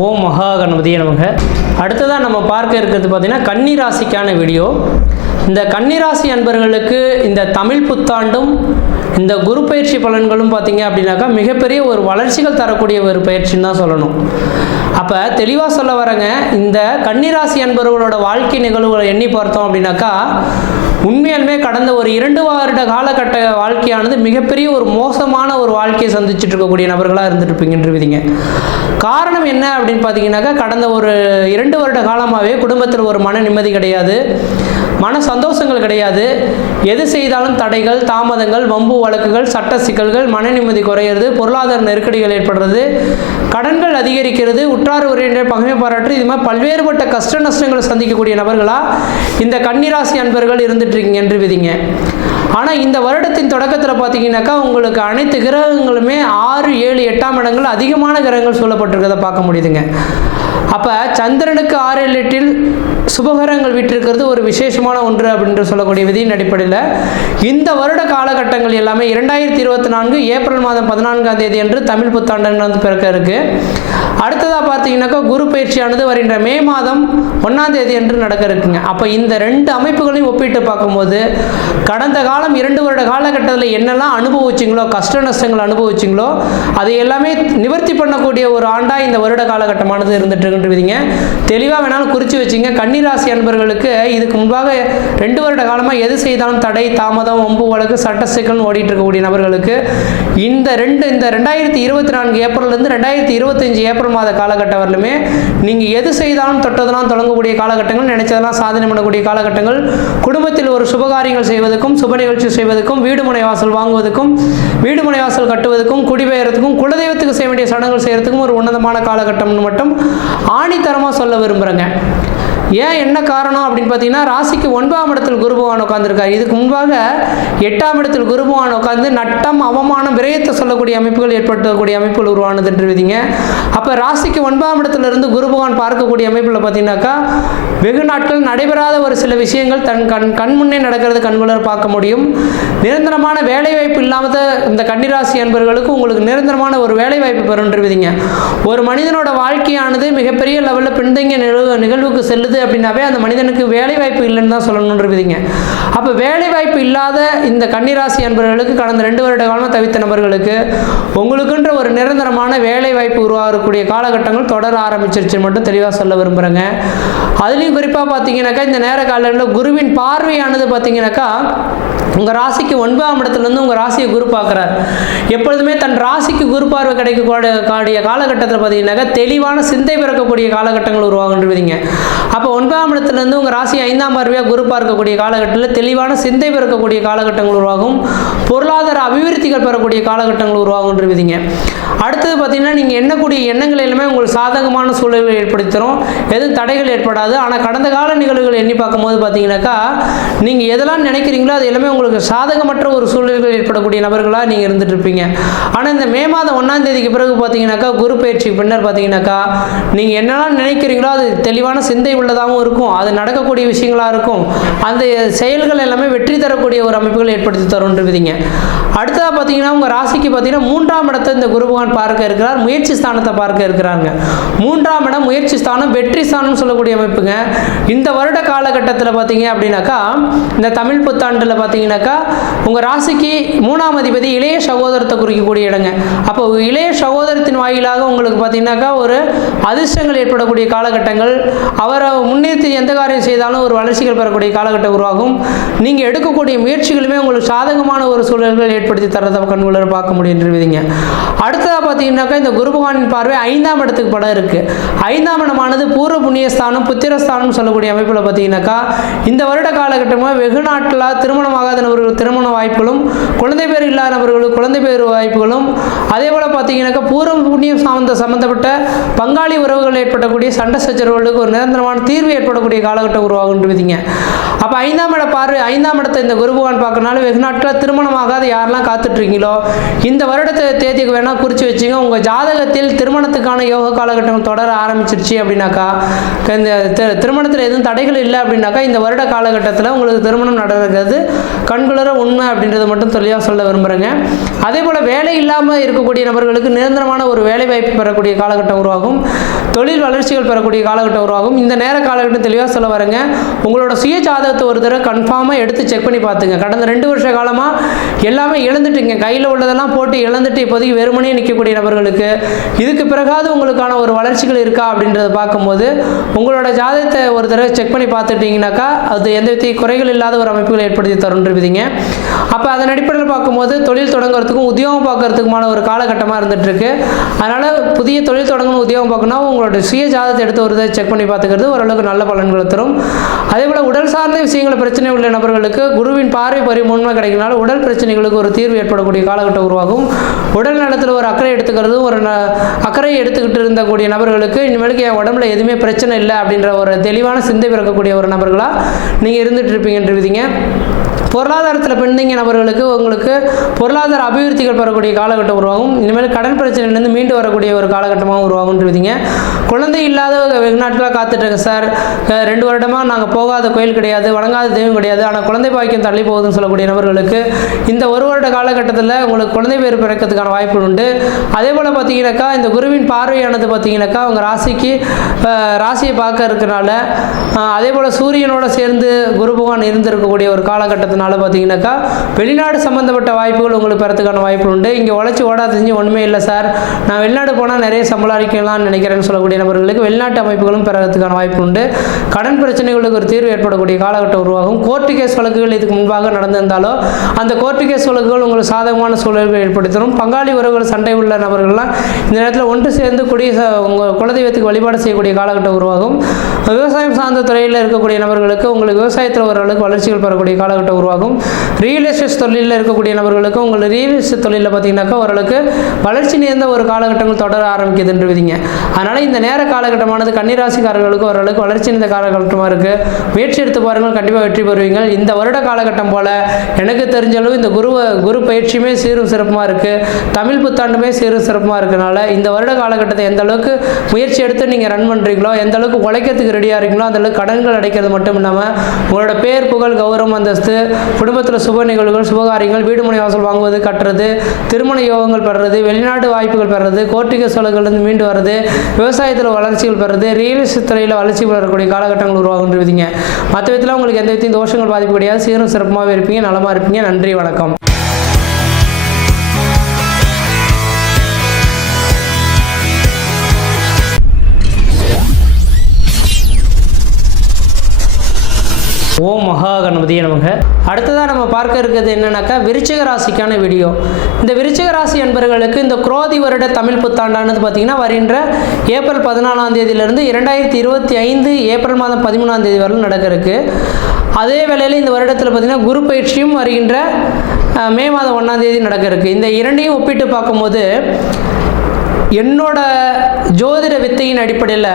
ஓம் மகா கணபதியே நமக. அடுத்ததாக நம்ம பார்க்க இருக்கிறது பார்த்தீங்கன்னா கன்னி ராசிக்கான வீடியோ. இந்த கன்னிராசி அன்பர்களுக்கு இந்த தமிழ் புத்தாண்டும் இந்த குரு பயிற்சி பலன்களும் பார்த்தீங்க அப்படின்னாக்கா மிகப்பெரிய ஒரு வளர்ச்சிகள் தரக்கூடிய ஒரு பயிற்சின்னு தான் சொல்லணும். அப்போ தெளிவாக சொல்ல வரேங்க, இந்த கன்னிராசி அன்பர்களோட வாழ்க்கை நிகழ்வுகளை எண்ணி பார்த்தோம் அப்படின்னாக்கா உண்மையாலுமே கடந்த ஒரு 2 வருட காலகட்ட வாழ்க்கையானது மிகப்பெரிய ஒரு மோசமான ஒரு வாழ்க்கையை சந்திச்சுட்டு இருக்கக்கூடிய நபர்களாக இருந்துருப்பீங்கன்றீங்க. காரணம் என்ன அப்படின்னு பார்த்தீங்கன்னாக்கா கடந்த ஒரு 2 வருட காலமாகவே குடும்பத்தில் ஒரு மன நிம்மதி கிடையாது, மன சந்தோஷங்கள் கிடையாது. எது செய்தாலும் தடைகள், தாமதங்கள், வம்பு வழக்குகள், சட்ட சிக்கல்கள், மன நிம்மதி குறையிறது, பொருளாதார நெருக்கடிகள் ஏற்படுறது, கடன்கள் அதிகரிக்கிறது, உற்றார் உறவினர் பகைமை பாராட்டு, இது மாதிரி பல்வேறுபட்ட கஷ்ட நஷ்டங்களை சந்திக்கக்கூடிய நபர்களாக இந்த கன்னிராசி அன்பர்கள் இருந்துட்டுருக்கீங்க என்று விதிங்க. ஆனால் இந்த வருடத்தின் தொடக்கத்தில் பார்த்தீங்கன்னாக்கா உங்களுக்கு அனைத்து கிரகங்களுமே 6, 7, 8ஆம் இடங்கள் அதிகமான கிரகங்கள் சொல்லப்பட்டிருக்கிறத பார்க்க முடியுதுங்க. அப்போ சந்திரனுக்கு 6, 7, 8 சுபகரங்கள் வீட்டிருக்கிறது ஒரு விசேஷமான ஒன்று அப்படின்ற சொல்லக்கூடிய விதியின் அடிப்படையில் இந்த வருட காலகட்டங்கள் எல்லாமே 2024 ஏப்ரல் மாதம் 14ஆம் தேதி அன்று தமிழ் புத்தாண்டு வந்து பிறக்க இருக்கு. அடுத்ததாக பார்த்தீங்கன்னாக்கா குரு பயிற்சியானது வருகின்ற மே மாதம் 1ஆம் தேதி அன்று நடக்க இருக்குங்க. அப்போ இந்த 2 அமைப்புகளையும் ஒப்பிட்டு பார்க்கும்போது கடந்த காலம் 2 வருட காலகட்டத்தில் என்னெல்லாம் அனுபவிச்சிங்களோ, கஷ்ட நஷ்டங்கள் அனுபவிச்சிங்களோ அதை எல்லாமே நிவர்த்தி பண்ணக்கூடிய ஒரு ஆண்டாக இந்த வருட காலகட்டமானது இருந்துட்டு இருக்குன்றீங்க. தெளிவாக வேணாலும் குறித்து வச்சுங்க. கன்னிராசி அன்பர்களுக்கு இதுக்கு முன்பாக 2 வருட காலமாக எது செய்தாலும் தடை, தாமதம், ஒம்பு வழக்கு, சட்ட சிக்கல் ஓடிட்டு இருக்கக்கூடிய நபர்களுக்கு இந்த 2024 ஏப்ரல்லேருந்து 2025 ஏப்ரல் மாத காலகட்டம் வரலுமே நீங்கள் எது செய்தாலும் தொட்டதெல்லாம் தொடங்கக்கூடிய காலகட்டங்கள், நினைச்சதெல்லாம் சாதனை பண்ணக்கூடிய காலகட்டங்கள், குடும்பத்தில் ஒரு சுபகாரியங்கள் செய்வதற்கும், சுப நிகழ்ச்சி செய்வதற்கும், வீடு முனை வாசல் வாங்குவதற்கும், வீடு முனை வாசல் கட்டுவதற்கும், குடிபெயர்றதுக்கும், குலதெய்வத்துக்கு செய்ய வேண்டிய சடங்குகள் செய்யறதுக்கும் ஒரு உன்னதமான காலகட்டம்னு மட்டும் ஆணித்தரமாக சொல்ல விரும்புகிறேங்க. ஏன் என்ன காரணம் அப்படின்னு பார்த்தீங்கன்னா, ராசிக்கு 9ஆம் இடத்தில் குரு பகவான் உட்காந்துருக்காரு. இதுக்கு முன்பாக 8ஆம் இடத்தில் குரு பகவான் உட்காந்து நட்டம், அவமானம், விரயத்தை சொல்லக்கூடிய அமைப்புகள் ஏற்படுத்தக்கூடிய அமைப்புகள் உருவானதுன்று விதிங்க. அப்போ ராசிக்கு 9ஆம் இடத்திலிருந்து குரு பகவான் பார்க்கக்கூடிய அமைப்பில் பார்த்தீங்கன்னாக்கா வெகு நாட்கள் நடைபெறாத ஒரு சில விஷயங்கள் கண் முன்னே நடக்கிறது கண்குளர் பார்க்க முடியும். நிரந்தரமான வேலை வாய்ப்பு இல்லாத இந்த கன்னிராசி அன்பர்களுக்கு உங்களுக்கு நிரந்தரமான ஒரு வேலை வாய்ப்பு பெறுன்று விதிங்க. ஒரு மனிதனோட வாழ்க்கையானது மிகப்பெரிய லெவலில் பின்தங்கிய நிகழ்வுக்கு செல்லுது அப்படின்னாவே அந்த மனிதனுக்கு வேலை வாய்ப்பு இல்லைன்னு தான் சொல்லணும்னு விதிங்க. அப்போ வேலை வாய்ப்பு இல்லாத இந்த கன்னிராசி அன்பர்களுக்கு கடந்த 2 வருட காலமாக தவித்த நபர்களுக்கு உங்களுக்குன்ற ஒரு நிரந்தரமான வேலை வாய்ப்பு உருவாகக்கூடிய காலகட்டங்கள் தொடர ஆரம்பிச்சிருச்சு மட்டும் தெளிவாக சொல்ல விரும்புகிறேங்க. அதுலேயும் குறிப்பாக பார்த்தீங்கன்னாக்கா இந்த நேர காலங்களில் குருவின் பார்வையானது பார்த்தீங்கன்னாக்கா உங்கள் ராசிக்கு 9ஆம் இடத்துலேருந்து உங்கள் ராசியை குரு பார்க்குறார். எப்பொழுதுமே தன் ராசிக்கு குரு பார்வை கிடைக்கக்கூடிய காலகட்டத்தில் பார்த்தீங்கன்னாக்கா தெளிவான சிந்தை பிறக்கக்கூடிய காலகட்டங்கள் உருவாகுன்றீங்க. அப்போ 9ஆம் இடத்துலேருந்து உங்கள் ராசி 5ஆம் பார்வையாக குரு பார்க்கக்கூடிய காலகட்டத்தில் தெளிவான சிந்தை பிறக்கக்கூடிய காலகட்டங்கள் உருவாகும். பொருளாதார அபிவிருத்திகள் பெறக்கூடிய காலகட்டங்கள் உருவாகுன்றீங்க. அடுத்தது பார்த்தீங்கன்னா நீங்கள் எண்ணக்கூடிய எண்ணங்கள் எல்லாமே உங்களுக்கு சாதகமான சூழல்கள் ஏற்படுத்துகிறோம், எதுவும் தடைகள் ஏற்படாது. ஆனால் கடந்த கால நிகழ்வுகள் எண்ணி பார்க்கும்போது பார்த்தீங்கன்னாக்கா நீங்கள் எதெல்லாம் நினைக்கிறீங்களோ அது எல்லாமே உங்களுக்கு சாதகமற்ற ஒரு சூழல்கள் ஏற்படக்கூடிய நபர்களாக நீங்கள் இருந்துட்டு இருப்பீங்க. ஆனால் இந்த மே மாதம் 1ஆம் தேதிக்கு பிறகு பார்த்தீங்கன்னாக்கா குரு பயிற்சிக்கு பின்னர் பார்த்தீங்கன்னாக்கா நீங்கள் என்னெல்லாம் நினைக்கிறீங்களோ அது தெளிவான சிந்தை உள்ளதாகவும் இருக்கும், அது நடக்கக்கூடிய விஷயங்களாக இருக்கும், அந்த செயல்கள் எல்லாமே வெற்றி தரக்கூடிய ஒரு அமைப்புகள் ஏற்படுத்தி தரும்ன்றீங்க. அடுத்ததாக பார்த்தீங்கன்னா உங்கள் ராசிக்கு பார்த்தீங்கன்னா 3ஆம் இடத்தை இந்த குரு பகவான் பார்க்க இருக்கிறார், முயற்சி ஸ்தானத்தை பார்க்க இருக்கிறாங்க. 3ஆம் இடம் முயற்சி ஸ்தானம், வெற்றி ஸ்தானம் சொல்லக்கூடிய அமைப்புங்க. இந்த வருட காலகட்டத்தில் பார்த்தீங்க அப்படின்னாக்கா இந்த தமிழ் புத்தாண்டில் பார்த்தீங்கன்னாக்கா உங்கள் ராசிக்கு 3ஆம் அதிபதி இளைய சகோதரத்தை குறிக்கக்கூடிய இடங்க. அப்போ இளைய சகோதரத்தின் வாயிலாக உங்களுக்கு பார்த்தீங்கன்னாக்கா ஒரு அதிர்ஷ்டங்கள் ஏற்படக்கூடிய காலகட்டங்கள், அவரை முன்னேற்றி எந்த காரியம் செய்தாலும் ஒரு வளர்ச்சிகள் பெறக்கூடிய காலகட்டம் உருவாகும். நீங்கள் எடுக்கக்கூடிய முயற்சிகளுமே உங்களுக்கு சாதகமான ஒரு சூழல்கள் ஏற்படுத்தி தரதை கண்குள்ளர் பார்க்க முடியுன்றீங்க. அடுத்ததாக பார்த்தீங்கன்னாக்கா இந்த குரு பகவானின் பார்வை 5ஆம் இடத்துக்கு படம் இருக்குது. 5ஆம் இடமானது பூர்வ புண்ணியஸ்தானம், புத்திரஸ்தானம் சொல்லக்கூடிய அமைப்பில் பார்த்தீங்கன்னாக்கா இந்த வருட காலகட்டமாக வெகு நாட்களாக திருமணமாகாத நபர்கள் திருமண வாய்ப்புகளும், குழந்தை பேர் இல்லாத நபர்களுக்கு குழந்தை பேர் வாய்ப்புகளும், அதே போல் பார்த்தீங்கன்னாக்கா பூர்வ புண்ணியம் சம்பந்தப்பட்ட பங்காளி உறவுகள் ஏற்படக்கூடிய சண்டை சச்சரவுகளுக்கு ஒரு நிரந்தரமான தீர்வு ஏற்படக்கூடிய காலகட்டம் உருவாகுன்றீங்க. அப்போ 5ஆம் இட பார்வை 5ஆம் இடத்தை இந்த குரு பகவான் பார்க்கறனால வெகு நாட்களாக திருமணமாகாத யாரெல்லாம் காத்துட்ருக்கீங்களோ இந்த வருடத்தை தேதிக்கு வேணால் குறித்து வச்சுங்க. உங்கள் ஜாதகத்தில் திருமணத்துக்கான யோக காலகட்டங்கள் தொடர ஆரம்பிச்சிருச்சு அப்படின்னாக்கா, இந்த திருமணத்தில் எதுவும் தடைகள் இல்லை அப்படின்னாக்கா இந்த வருட காலகட்டத்தில் உங்களுக்கு திருமணம் நடக்கிறது கண்குளர உண்மை அப்படின்றத மட்டும் தெளிவாக சொல்ல விரும்புகிறேங்க. அதே போல் வேலை இல்லாமல் இருக்கக்கூடிய நபர்களுக்கு நிரந்தரமான ஒரு வேலை வாய்ப்பு பெறக்கூடிய காலகட்டம் உருவாகும், தொழில் வளர்ச்சிகள் பெறக்கூடிய காலகட்டம் உருவாகும். இந்த நேர காலகட்டம் தெளிவாக சொல்ல வரேங்க. உங்களோட சுய ஜாதகத்தை ஒரு தடவை கன்ஃபார்மாக எடுத்து செக் பண்ணி பார்த்துங்க. கடந்த 2 வருஷ காலமாக எல்லாமே இழந்துட்டுங்க, கையில் உள்ளதெல்லாம் போட்டு இழந்துட்டு இப்போதைக்கு வெறுமனே நிற்கக்கூடிய நபர்களுக்கு இதுக்கு பிறகாவது உங்களுக்கான ஒரு வளர்ச்சிகள் இருக்கா அப்படின்றத பார்க்கும்போது உங்களோட ஜாதகத்தை ஒரு தடவை செக் பண்ணி பார்த்துட்டிங்கனாக்கா அது எந்த வித குறைகள் இல்லாத ஒரு அமைப்புகளை ஏற்படுத்தி தருன்றீங்க. அப்போ அதன் அடிப்படையில் பார்க்கும்போது தொழில் தொடங்குறதுக்கும் உத்தியோகம் பார்க்கறதுக்குமான ஒரு காலகட்டமாக இருந்துட்டு இருக்கு. அதனால் புதிய தொழில் தொடங்கணும், உத்தியோகம் பார்க்கணும், உங்களோட சுய ஜாதகத்தை எடுத்து ஒரு இதை செக் பண்ணி பார்த்துக்கிறது ஓரளவுக்கு நல்ல பலன்களை தரும். அதே போல் உடல் சார்ந்த விஷயங்கள் பிரச்சனை உள்ள நபர்களுக்கு குருவின் பார்வை பரிமூலமாக கிடைக்கிறனால உடல் பிரச்சனைகளுக்கு ஒரு தீர்வு ஏற்படக்கூடிய காலகட்டம் உருவாகும். உடல் நலத்தில் ஒரு அக்கறை எடுத்துக்கிறதும் ஒரு அக்கறை எடுத்துக்கிட்டு இருந்தக்கூடிய நபர்களுக்கு இனிமேலுக்கு என் உடம்புல எதுவுமே பிரச்சனை இல்லை அப்படின்ற ஒரு தெளிவான சிந்தை பிறக்கக்கூடிய ஒரு நபர்களாக நீங்கள் இருந்துட்டு இருப்பீங்கன்றீங்க. பொருளாதாரத்தில் பின்தங்கிய நபர்களுக்கு உங்களுக்கு பொருளாதார அபிவிருத்திகள் பெறக்கூடிய காலகட்டம் உருவாகும். இனிமேல் கடன் பிரச்சனையிலேருந்து மீண்டு வரக்கூடிய ஒரு காலகட்டமாக உருவாகுன்றீங்க. குழந்தை இல்லாத வெகு நாட்களாக காத்துட்ருங்க சார், 2 வருடமாக நாங்கள் போகாத கோயில் கிடையாது, வணங்காத தெய்வம் கிடையாது, ஆனால் குழந்தை பாக்கியம் தள்ளி போகுதுன்னு சொல்லக்கூடிய நபர்களுக்கு இந்த 1 வருட காலகட்டத்தில் உங்களுக்கு குழந்தை பேர் பிறக்கிறதுக்கான வாய்ப்பு உண்டு. அதே போல் பார்த்தீங்கன்னாக்கா இந்த குருவின் பார்வையானது பார்த்தீங்கன்னாக்கா உங்கள் ராசியை பார்க்க இருக்கிறனால, அதே போல் சூரியனோடு சேர்ந்து குரு பகவான் இருந்திருக்கக்கூடிய ஒரு காலகட்டத்தினால பார்த்தீங்கன்னாக்கா வெளிநாடு சம்மந்தப்பட்ட வாய்ப்புகள் உங்களுக்கு பெறத்துக்கான வாய்ப்பு உண்டு. இங்கே உழைச்சி ஓடாத செஞ்சு ஒன்றுமே இல்லை சார், நான் வெளிநாடு போனால் நிறைய சம்பாதிக்கலாம்னு நினைக்கிறேன்னு சொல்லக்கூடிய நபர்களுக்கு வெளிநாட்டு அமைப்புகளும் பெறத்துக்கான வாய்ப்பு உண்டு. கடன் பிரச்சனைகளுக்கு ஒரு தீர்வு ஏற்படக்கூடிய காலகட்டம் உருவாகும். கோர்ட்டு கேஸ் வழக்குகள் இதுக்கு முன்பாக நடந்திருந்தாலோ அந்த கோர்ட்டு கேஸ் வழக்குகள் உங்களுக்கு சாதகமான சூழல்கள் ஏற்படுத்தணும். பங்காளி உறவுகள் சண்டை உள்ள நபர்கள்லாம் இந்த நேரத்தில் ஒன்று சேர்ந்து உங்கள் குலதெய்வத்துக்கு வழிபாடு செய்யக்கூடிய காலகட்டம் உருவாகும். விவசாயம் சார்ந்த துறையில் இருக்கக்கூடிய நபர்களுக்கு உங்களுக்கு விவசாயத்தில் ஓரளவுக்கு வளர்ச்சிகள் பெறக்கூடிய காலகட்டம் உருவாகும். ரியல் எஸ்டேட் தொழிலில் இருக்கக்கூடிய நபர்களுக்கு உங்களுக்கு ரியல் எஸ்டேட் தொழிலில் பார்த்தீங்கன்னாக்கா ஓரளவுக்கு வளர்ச்சி நேர்ந்த ஒரு காலகட்டங்கள் தொடர ஆரம்பிக்குதுன்னு விதிங்க. அதனால் இந்த நேர காலகட்டமானது கன்னிராசிக்காரர்களுக்கு ஓரளவுக்கு வளர்ச்சி நேர்ந்த காலகட்டமாக இருக்குது. முயற்சி எடுத்து பாருங்கள், கண்டிப்பாக வெற்றி பெறுவீங்க. இந்த வருட காலகட்டம் போல் எனக்கு தெரிஞ்சளவு இந்த குரு பயிற்சியுமே சீரும் சிறப்புமாக இருக்குது, தமிழ் புத்தாண்டுமே சீரும் சிறப்புமாக இருக்கனால இந்த வருட காலகட்டத்தை எந்த அளவுக்கு முயற்சி எடுத்து நீங்கள் ரன் பண்ணுறீங்களோ, எந்த அளவுக்கு உழைக்கிறதுக்கு ரெடியாக இருக்கீங்களோ அந்த அளவுக்கு கடன்கள் அடைக்கிறது மட்டும் இல்லாமல் உங்களோட பேர் புகழ் கௌரவம் அந்தஸ்து, குடும்பத்தில் சுப நிகழ்வுகள் சுபகாரியங்கள், வீடு மனை வாசல் வாங்குவது கட்டுறது, திருமண யோகங்கள் பெறுறது, வெளிநாட்டு வாய்ப்புகள் பெறுறது, கோர்ட்டிக சோழர்கள்லேருந்து மீண்டு வர்றது, விவசாயத்தில் வளர்ச்சிகள் பெறுறது, ரியல் எஸ்டேட் துறையில் வளர்ச்சி பெறக்கூடிய காலகட்டங்கள் உருவாகுன்றீங்க. மற்ற விதத்தில் உங்களுக்கு எந்த விதத்தையும் தோஷங்கள் பாதிப்பு கிடையாது, சீரும் சிறப்புமாகவே இருப்பீங்க, நலமாக இருப்பீங்க. நன்றி, வணக்கம். ஓம் மகா கணபதியே நமக. அடுத்ததாக நம்ம பார்க்க இருக்கிறது என்னன்னாக்கா விருச்சிக ராசிக்கான வீடியோ. இந்த விருச்சிக ராசி என்பவர்களுக்கு இந்த குரோதி வருட தமிழ் புத்தாண்டானது பார்த்திங்கன்னா வருகின்ற ஏப்ரல் 14ஆம் தேதியிலிருந்து 2025 ஏப்ரல் மாதம் 13ஆம் தேதி வரை நடக்க இருக்கு. அதே வேளையில் இந்த வருடத்தில் பார்த்திங்கன்னா குரு பயிற்சியும் வருகின்ற மே மாதம் 1ஆம் தேதி நடக்க இருக்கு. இந்த இரண்டையும் ஒப்பிட்டு பார்க்கும்போது என்னோட ஜோதிட வித்தையின் அடிப்படையில்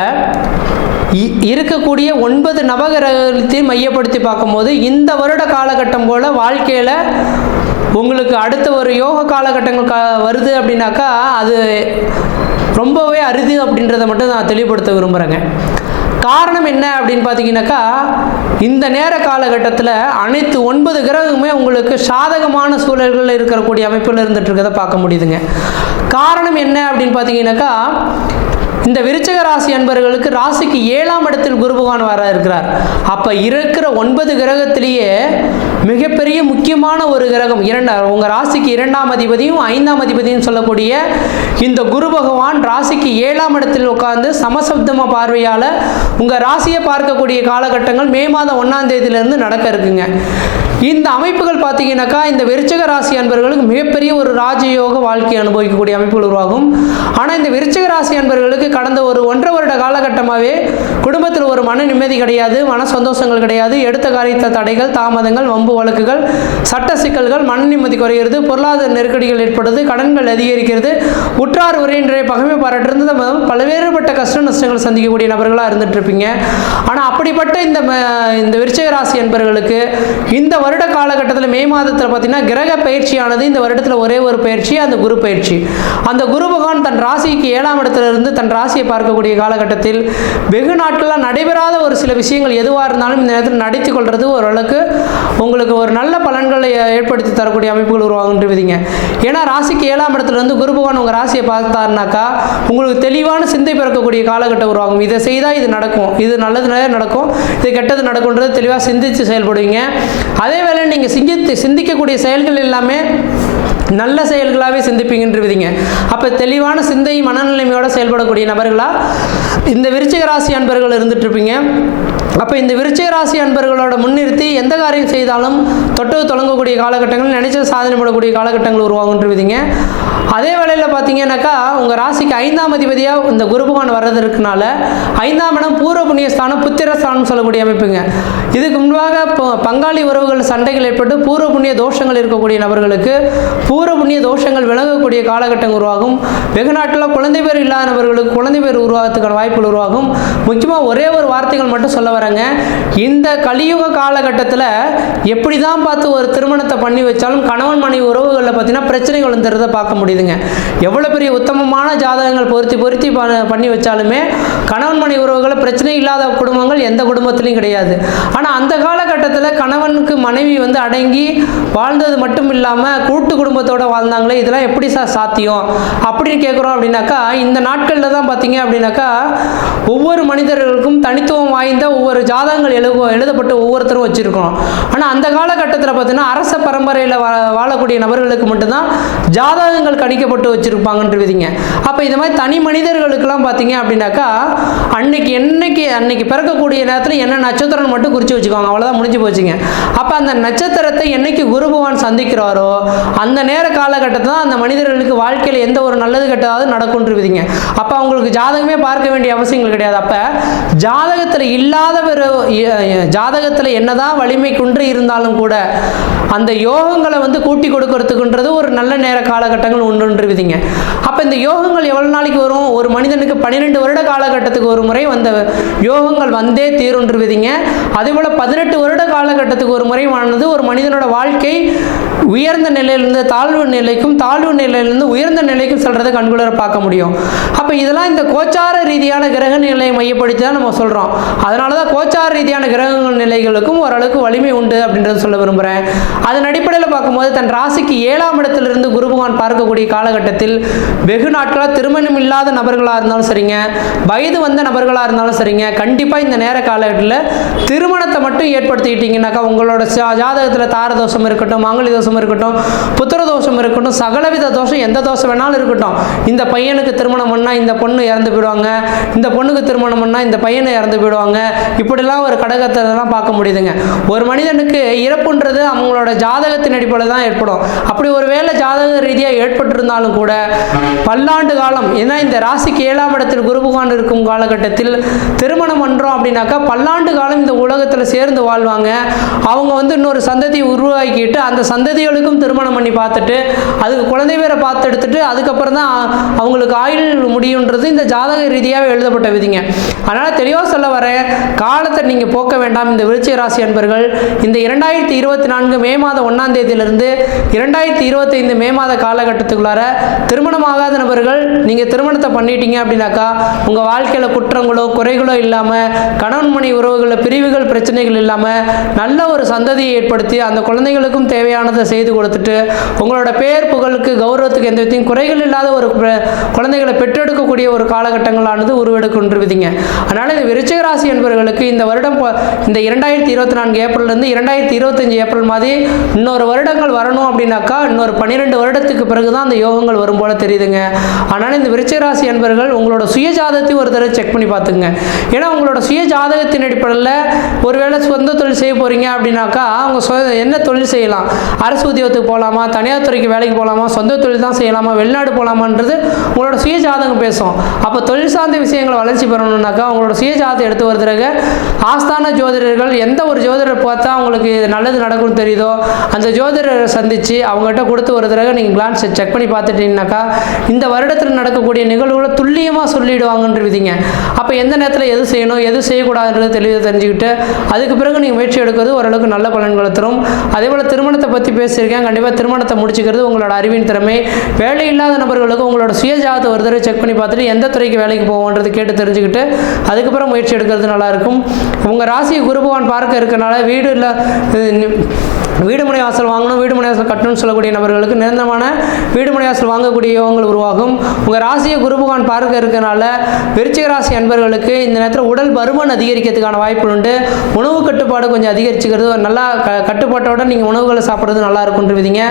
இருக்கக்கூடிய 9 நவகிரகத்தையும் மையப்படுத்தி பார்க்கும்போது இந்த வருட காலகட்டம் போல் வாழ்க்கையில் உங்களுக்கு அடுத்த ஒரு யோக காலகட்டங்கள் வருது அப்படின்னாக்கா அது ரொம்பவே அரிது அப்படின்றத மட்டும் நான் தெளிவுபடுத்த விரும்புகிறேங்க. காரணம் என்ன அப்படின்னு பார்த்தீங்கன்னாக்கா இந்த நேர காலகட்டத்தில் அனைத்து 9 கிரகமுமே உங்களுக்கு சாதகமான சூழல்களில் இருக்கக்கூடிய அமைப்பில் இருந்துட்டு இருக்கிறத பார்க்க முடியுதுங்க. காரணம் என்ன அப்படின்னு பார்த்தீங்கன்னாக்கா இந்த விருச்சிக ராசி அன்பர்களுக்கு ராசிக்கு 7ஆம் இடத்தில் குரு பகவான் வர இருக்கிறார். அப்போ இருக்கிற 9 கிரகத்திலேயே மிகப்பெரிய முக்கியமான ஒரு கிரகம் உங்கள் ராசிக்கு 2ஆம் அதிபதியும் 5ஆம் அதிபதியும் சொல்லக்கூடிய இந்த குரு பகவான் ராசிக்கு 7ஆம் இடத்தில் உட்கார்ந்து சமசப்தம பார்வையால் உங்கள் ராசியை பார்க்கக்கூடிய காலகட்டங்கள் மே மாதம் 1ஆம் தேதியிலிருந்து நடக்க இருக்குங்க. இந்த அமைப்புகள் பார்த்தீங்கன்னாக்கா இந்த விருச்சிக ராசி அன்பர்களுக்கு மிகப்பெரிய ஒரு ராஜயோக வாழ்க்கை அனுபவிக்கக்கூடிய அமைப்புகள் உருவாகும். ஆனால் இந்த விருச்சிக ராசி அன்பர்களுக்கு கடந்த ஒரு 1.5 வருட காலகட்டமாகவே குடும்பத்தில் ஒரு மன நிம்மதி கிடையாது, மன சந்தோஷங்கள் கிடையாது, எடுத்த காரியத்தில் தடைகள், தாமதங்கள், வம்பு வழக்குகள், சட்ட சிக்கல்கள், மன நிம்மதி குறைகிறது, பொருளாதார நெருக்கடிகள் ஏற்படுது, கடன்கள் அதிகரிக்கிறது, உற்றார் உறவினரை பகைமை பாராட்டுறது, பல்வேறுபட்ட கஷ்ட நஷ்டங்கள் சந்திக்கக்கூடிய நபர்களாக இருந்துட்டு இருப்பீங்க. ஆனால் அப்படிப்பட்ட இந்த விருச்சிக ராசி அன்பர்களுக்கு இந்த வருட காலகட்டத்தில் மே மாதத்தில் பார்த்தீங்கன்னா கிரக பயிற்சியானது இந்த வருடத்தில் ஒரே ஒரு பயிற்சி, அந்த குரு பயிற்சி. அந்த குரு பகவான் தன் ராசிக்கு 7ஆம் இடத்திலிருந்து தன் ராசியை பார்க்கக்கூடிய காலகட்டத்தில் வெகு நாட்களாக நடைபெறாத ஒரு சில விஷயங்கள் எதுவாக இருந்தாலும் இந்த நேரத்தில் நடத்தி கொள்வது ஓரளவுக்கு உங்களுக்கு ஒரு நல்ல பலன்களை ஏற்படுத்தி தரக்கூடிய அமைப்புகள் உருவாகுன்றீங்க. ஏன்னா ராசிக்கு 7ஆம் இடத்துலேருந்து குரு பகவான் உங்கள் ராசியை பார்த்தாருனாக்கா உங்களுக்கு தெளிவான சிந்தை பிறக்கக்கூடிய காலகட்டம் உருவாகும். இதை செய்தால் இது நடக்கும், இது நல்லது நடக்கும், இது கெட்டது நடக்கும்ன்றது தெளிவாக சிந்தித்து செயல்படுவீங்க. அதே வேளை நீங்கள் சிந்திக்கக்கூடிய செயல்கள் எல்லாமே நல்ல செயல்களாகவே சிந்திப்பீங்கன்றீங்க. அப்போ தெளிவான சிந்தை மனநிலைமையோடு செயல்படக்கூடிய நபர்களாக இந்த விருச்சிக ராசி அன்பர்கள் இருந்துட்டு இருப்பீங்க. அப்போ இந்த விருச்சிக ராசி அன்பர்களோட முன்னிறுத்தி எந்த காரியம் செய்தாலும் தொட்டு தொடங்கக்கூடிய காலகட்டங்கள், நினைச்ச சாதனை போடக்கூடிய காலகட்டங்கள் உருவாகுன்றீங்க. அதே வேளையில் பார்த்தீங்கன்னாக்கா உங்கள் ராசிக்கு 5ஆம் அதிபதியாக இந்த குரு பகவான் வர்றதுக்குனால 5ஆம் இடம் பூர்வ புண்ணிய ஸ்தானம், புத்திர ஸ்தானம் சொல்லக்கூடிய அமைப்புங்க. இதுக்கு முன்பாக பங்காளி உறவுகள் சண்டைகள் ஏற்பட்டு பூர்வ புண்ணிய தோஷங்கள் இருக்கக்கூடிய நபர்களுக்கு பூர்வ புண்ணிய தோஷங்கள் விலகக்கூடிய காலகட்டம் உருவாகும். வெகு நாட்டில் குழந்தை பேர் இல்லாத நபர்களுக்கு குழந்தை பேர் உருவாகிறதுக்கான வாய்ப்புகள் உருவாகும். முக்கியமாக ஒரே ஒரு வார்த்தைகள் மட்டும் சொல்ல வரேன். வரேங்க. இந்த கலியுக காலகட்டத்தில் எப்படி தான் பார்த்து ஒரு திருமணத்தை பண்ணி வச்சாலும் கணவன் மனைவி உறவுகளில் பார்த்தீங்கன்னா பிரச்சனைகள் வந்துடுறத பார்க்க முடியுதுங்க. எவ்வளோ பெரிய உத்தமமான ஜாதகங்கள் பொருத்தி பண்ணி வச்சாலுமே கணவன் மனைவி உறவுகளை பிரச்சனை இல்லாத குடும்பங்கள் எந்த குடும்பத்திலையும் கிடையாது. ஆனால் அந்த காலகட்டத்தில் கணவனுக்கு மனைவி வந்து அடங்கி வாழ்ந்தது மட்டும் இல்லாமல் கூட்டு குடும்பத்தோடு வாழ்ந்தாங்களே, இதெல்லாம் எப்படி சாத்தியம் அப்படின்னு கேட்குறோம். அப்படின்னாக்கா இந்த நாட்களில் தான் பார்த்தீங்க அப்படின்னாக்கா ஒவ்வொரு மனிதர்களுக்கும் தனித்துவம் வாய்ந்த ஒவ்வொரு ஜாதகங்கள் எழுதப்பட்டு ஒவ்வொருத்தரும் வச்சுருக்கோம். ஆனால் அந்த காலகட்டத்தில் பார்த்தீங்கன்னா அரச பரம்பரையில் வாழக்கூடிய நபர்களுக்கு மட்டும்தான் ஜாதகங்கள் கணிக்கப்பட்டு வச்சுருப்பாங்கன்றீங்க. அப்போ இந்த மாதிரி தனி மனிதர்களுக்கெல்லாம் பார்த்தீங்க அப்படின்னாக்கா அன்னைக்கு பிறக்கக்கூடிய நேரத்தில் என்ன நட்சத்திரம் மட்டும் குறித்து வச்சுக்கோங்க, அவ்வளோதான் முடிஞ்சு போச்சுங்க. அப்போ அந்த நட்சத்திரத்தை என்னைக்கு குரு பகவான் சந்திக்கிறாரோ அந்த நேர காலகட்டத்தில் தான் அந்த மனிதர்களுக்கு வாழ்க்கையில் எந்த ஒரு நல்லது கெட்டதாவது நடக்கும்ன்றீங்க. அப்போ அவங்களுக்கு ஜாதகமே பார்க்க வேண்டிய அவசியங்கள் கிடையாது. அப்போ ஜாதகத்தில் என்னதான் வலிமை குன்று இருந்தாலும் கூட அந்த யோகங்களை வந்து கூட்டி கொடுக்கறதுக்குன்றது ஒரு நல்ல நேர காலகட்டங்கள் உண்டுன்றீங்க. அப்போ இந்த யோகங்கள் எவ்வளோ நாளைக்கு வரும்? ஒரு மனிதனுக்கு 12 வருட காலகட்டத்துக்கு ஒரு முறை வந்த யோகங்கள் வந்தே தீருன்றீங்க. அதேபோல் 18 வருட காலகட்டத்துக்கு ஒரு முறை வாழ்ந்தது ஒரு மனிதனோட வாழ்க்கை உயர்ந்த நிலையிலிருந்து தாழ்வு நிலைக்கும், தாழ்வு நிலையிலிருந்து உயர்ந்த நிலைக்கும் செல்றதை கண்குளிர பார்க்க முடியும். அப்போ இதெல்லாம் இந்த கோச்சார ரீதியான கிரக நிலையை மையப்படுத்தி தான் நம்ம சொல்கிறோம். அதனால தான் கோச்சார ரீதியான கிரக நிலைகளுக்கும் ஓரளவுக்கு வலிமை உண்டு அப்படின்றத சொல்ல விரும்புகிறேன். அதன் அடிப்படையில் பார்க்கும்போது தன் ராசிக்கு 7ஆம் இடத்திலிருந்து குரு பகவான் பார்க்கக்கூடிய காலகட்டத்தில் வெகு நாட்களாக திருமணம் இல்லாத நபர்களாக இருந்தாலும் சரிங்க, வயது வந்த நபர்களாக இருந்தாலும் சரிங்க, கண்டிப்பாக இந்த நேர காலகட்டத்தில் திருமணத்தை மட்டும் ஏற்படுத்திக்கிட்டீங்கன்னாக்கா உங்களோட ஜாதகத்தில் தார தோஷம் இருக்கட்டும், மாங்கலி தோஷம் இருக்கட்டும், புத்திர தோஷம் இருக்கட்டும், சகலவித தோஷம் எந்த தோஷம் வேணாலும் இருக்கட்டும், இந்த பையனுக்கு திருமணம் பண்ணால் இந்த பொண்ணு இறந்து போயிடுவாங்க, இந்த பொண்ணுக்கு திருமணம் பண்ணால் இந்த பையனை இறந்து போயிடுவாங்க, இப்படிலாம் ஒரு கடகத்தெல்லாம் பார்க்க முடியுதுங்க. ஒரு மனிதனுக்கு இறப்புன்றது அவங்களோட ஜாதகத்தின் அடிப்படையில் தான் ஏற்படும். அப்படி ஒரு வேளை ஜாதக ரீதியாக ஏற்பட்டிருந்தாலும் கூட பல்லாண்டு காலம், ஏன்னா இந்த ராசிக்கு 7ஆம் இடத்தில் குரு பகவான் இருக்கும் காலகட்டத்தில் திருமணம் பண்ணுறோம் அப்படின்னாக்கா பல்லாண்டு காலம் இந்த உலகத்தில் சேர்ந்து வாழ்வாங்க. அவங்க வந்து இன்னொரு சந்ததியை உருவாக்கிட்டு அந்த சந்ததிகளுக்கும் திருமணம் பண்ணி பார்த்துட்டு அதுக்கு குழந்தை பேரை பார்த்து எடுத்துட்டு அதுக்கப்புறம் தான் அவங்களுக்கு ஆயுள் முடியுன்றது இந்த ஜாதக ரீதியாக எழுதப்பட்ட விதிங்க. அதனால் தெளிவாக சொல்ல வர காலத்தை நீங்கள் போக்க வேண்டாம். இந்த விருச்சிக ராசி அன்பர்கள் இந்த 2024 மே மாதம் 1ஆம் தேதியிலிருந்து 2025 மே மாத காலகட்டத்துக்குள்ளார திருமணமாகாத நபர்கள் நீங்கள் திருமணத்தை பண்ணிட்டீங்க அப்படின்னாக்கா உங்கள் வாழ்க்கையில் குற்றங்களோ குறைகளோ இல்லாமல், கணவன் மனைவி உறவுகளில் பிரிவுகள் பிரச்சனைகள் இல்லாமல் நல்ல ஒரு சந்ததியை ஏற்படுத்தி அந்த குழந்தைகளுக்கும் தேவையானதை செய்து கொடுத்துட்டு உங்களோட பேர் புகழுக்கு கௌரவத்துக்கு எந்த விதத்தையும் குறைகள் இல்லாத ஒரு குழந்தைகளை பெற்றெடுக்கக்கூடிய ஒரு காலகட்டங்களானது உருவெடுக்கின்றவிதிங்க. அதனால் இந்த விருச்சிக ராசி என்பவர்களுக்கு இந்த வருடம் இந்த 2024 ஏப்ரல்லேருந்து 2025 ஏப்ரல் மாதிரி இன்னொரு வருடங்கள் வரணும் அப்படின்னாக்கா இன்னொரு 12 வருடத்துக்கு பிறகு தான் அந்த யோகங்கள் வரும் போல தெரியுதுங்க. அதனால் இந்த விருச்சிக ராசி என்பவர்கள் உங்களோட சுய ஜாதகத்தையும் ஒரு தடவை செக் பண்ணி பார்த்துங்க. ஏன்னா உங்களோட சுய ஜாதகத்தின் அடிப்படையில் ஒருவேளை சொந்த தொழில் செய்ய போகிறீங்க அப்படின்னாக்கா அவங்க என்ன தொழில் செய்யலாம், அரசு உத்தியோகத்துக்கு போகலாமா, தனியார் துறைக்கு வேலைக்கு போகலாமா, சொந்த தொழில் தான் செய்யலாமா, வெளிநாடு போகலாமான்றது உங்களோட சுய ஜாதகம் பேசும். அப்போ தொழில் சார்ந்த விஷயங்களை வளர்ச்சி பெறணும்னாக்கா உங்களோட சுய ஜாதகத்தை எடுத்து வருதுறங்க ஆஸ்தான ஜோதிடர்கள் எந்த ஒரு ஜோதிடர் பார்த்தா உங்களுக்கு நல்லது நடக்கும்னு தெரியுதோ அந்த ஜோதிடரை சந்தித்து அவங்ககிட்ட கொடுத்து ஒரு தடவை நீங்கள் கிளான்ஸ் செக் பண்ணி பார்த்துட்டீங்கன்னாக்கா இந்த வருடத்தில் நடக்கக்கூடிய நிகழ்வுகளை துல்லியமாக சொல்லிவிடுவாங்கன்ற விதிங்க. அப்போ எந்த நேரத்தில் எது செய்யணும் எது செய்யக்கூடாதுன்றது தெளிவாக தெரிஞ்சுக்கிட்டு அதுக்கு பிறகு நீங்கள் முயற்சி எடுக்கிறது ஓரளவுக்கு நல்ல பலன்களை தரும். அதே போல் திருமணத்தை பற்றி பேசியிருக்கேன். கண்டிப்பாக திருமணத்தை முடிச்சுக்கிறது உங்களோட அறிவின் திறமை. வேலை இல்லாத நபர்களுக்கு உங்களோட சுய ஜாதகத்தை ஒரு தடவை செக் பண்ணி பார்த்துட்டு எந்த துறைக்கு வேலைக்கு போவோன்றது கேட்டு தெரிஞ்சுக்கிட்டு அதுக்கப்புறம் முயற்சி எடுக்கிறது நல்லாயிருக்கும். உங்கள் ராசியை குரு பகவான் பார்க்க இருக்கனால வீடு மனை வாசல் வாங்கணும், வீடு மனை வாசல் கட்டணும்னு சொல்லக்கூடிய நபர்களுக்கு நிரந்தரமான வீடு மனை வாசல் வாங்கக்கூடிய யோகங்கள் உருவாகும். உங்கள் ராசியை குரு பகவான் பார்க்க இருக்கனால விருச்சிக ராசி அன்பர்களுக்கு இந்த நேரத்தில் உடல் பருமன் அதிகரிக்கிறதுக்கான வாய்ப்பு உண்டு. உணவு கட்டுப்பாடு கொஞ்சம் அதிகரிச்சுக்கிறது நல்லா கட்டுப்பாட்டோட நீங்கள் உணவுகளை சாப்பிட்றது நல்லா இருக்குன்றீங்க.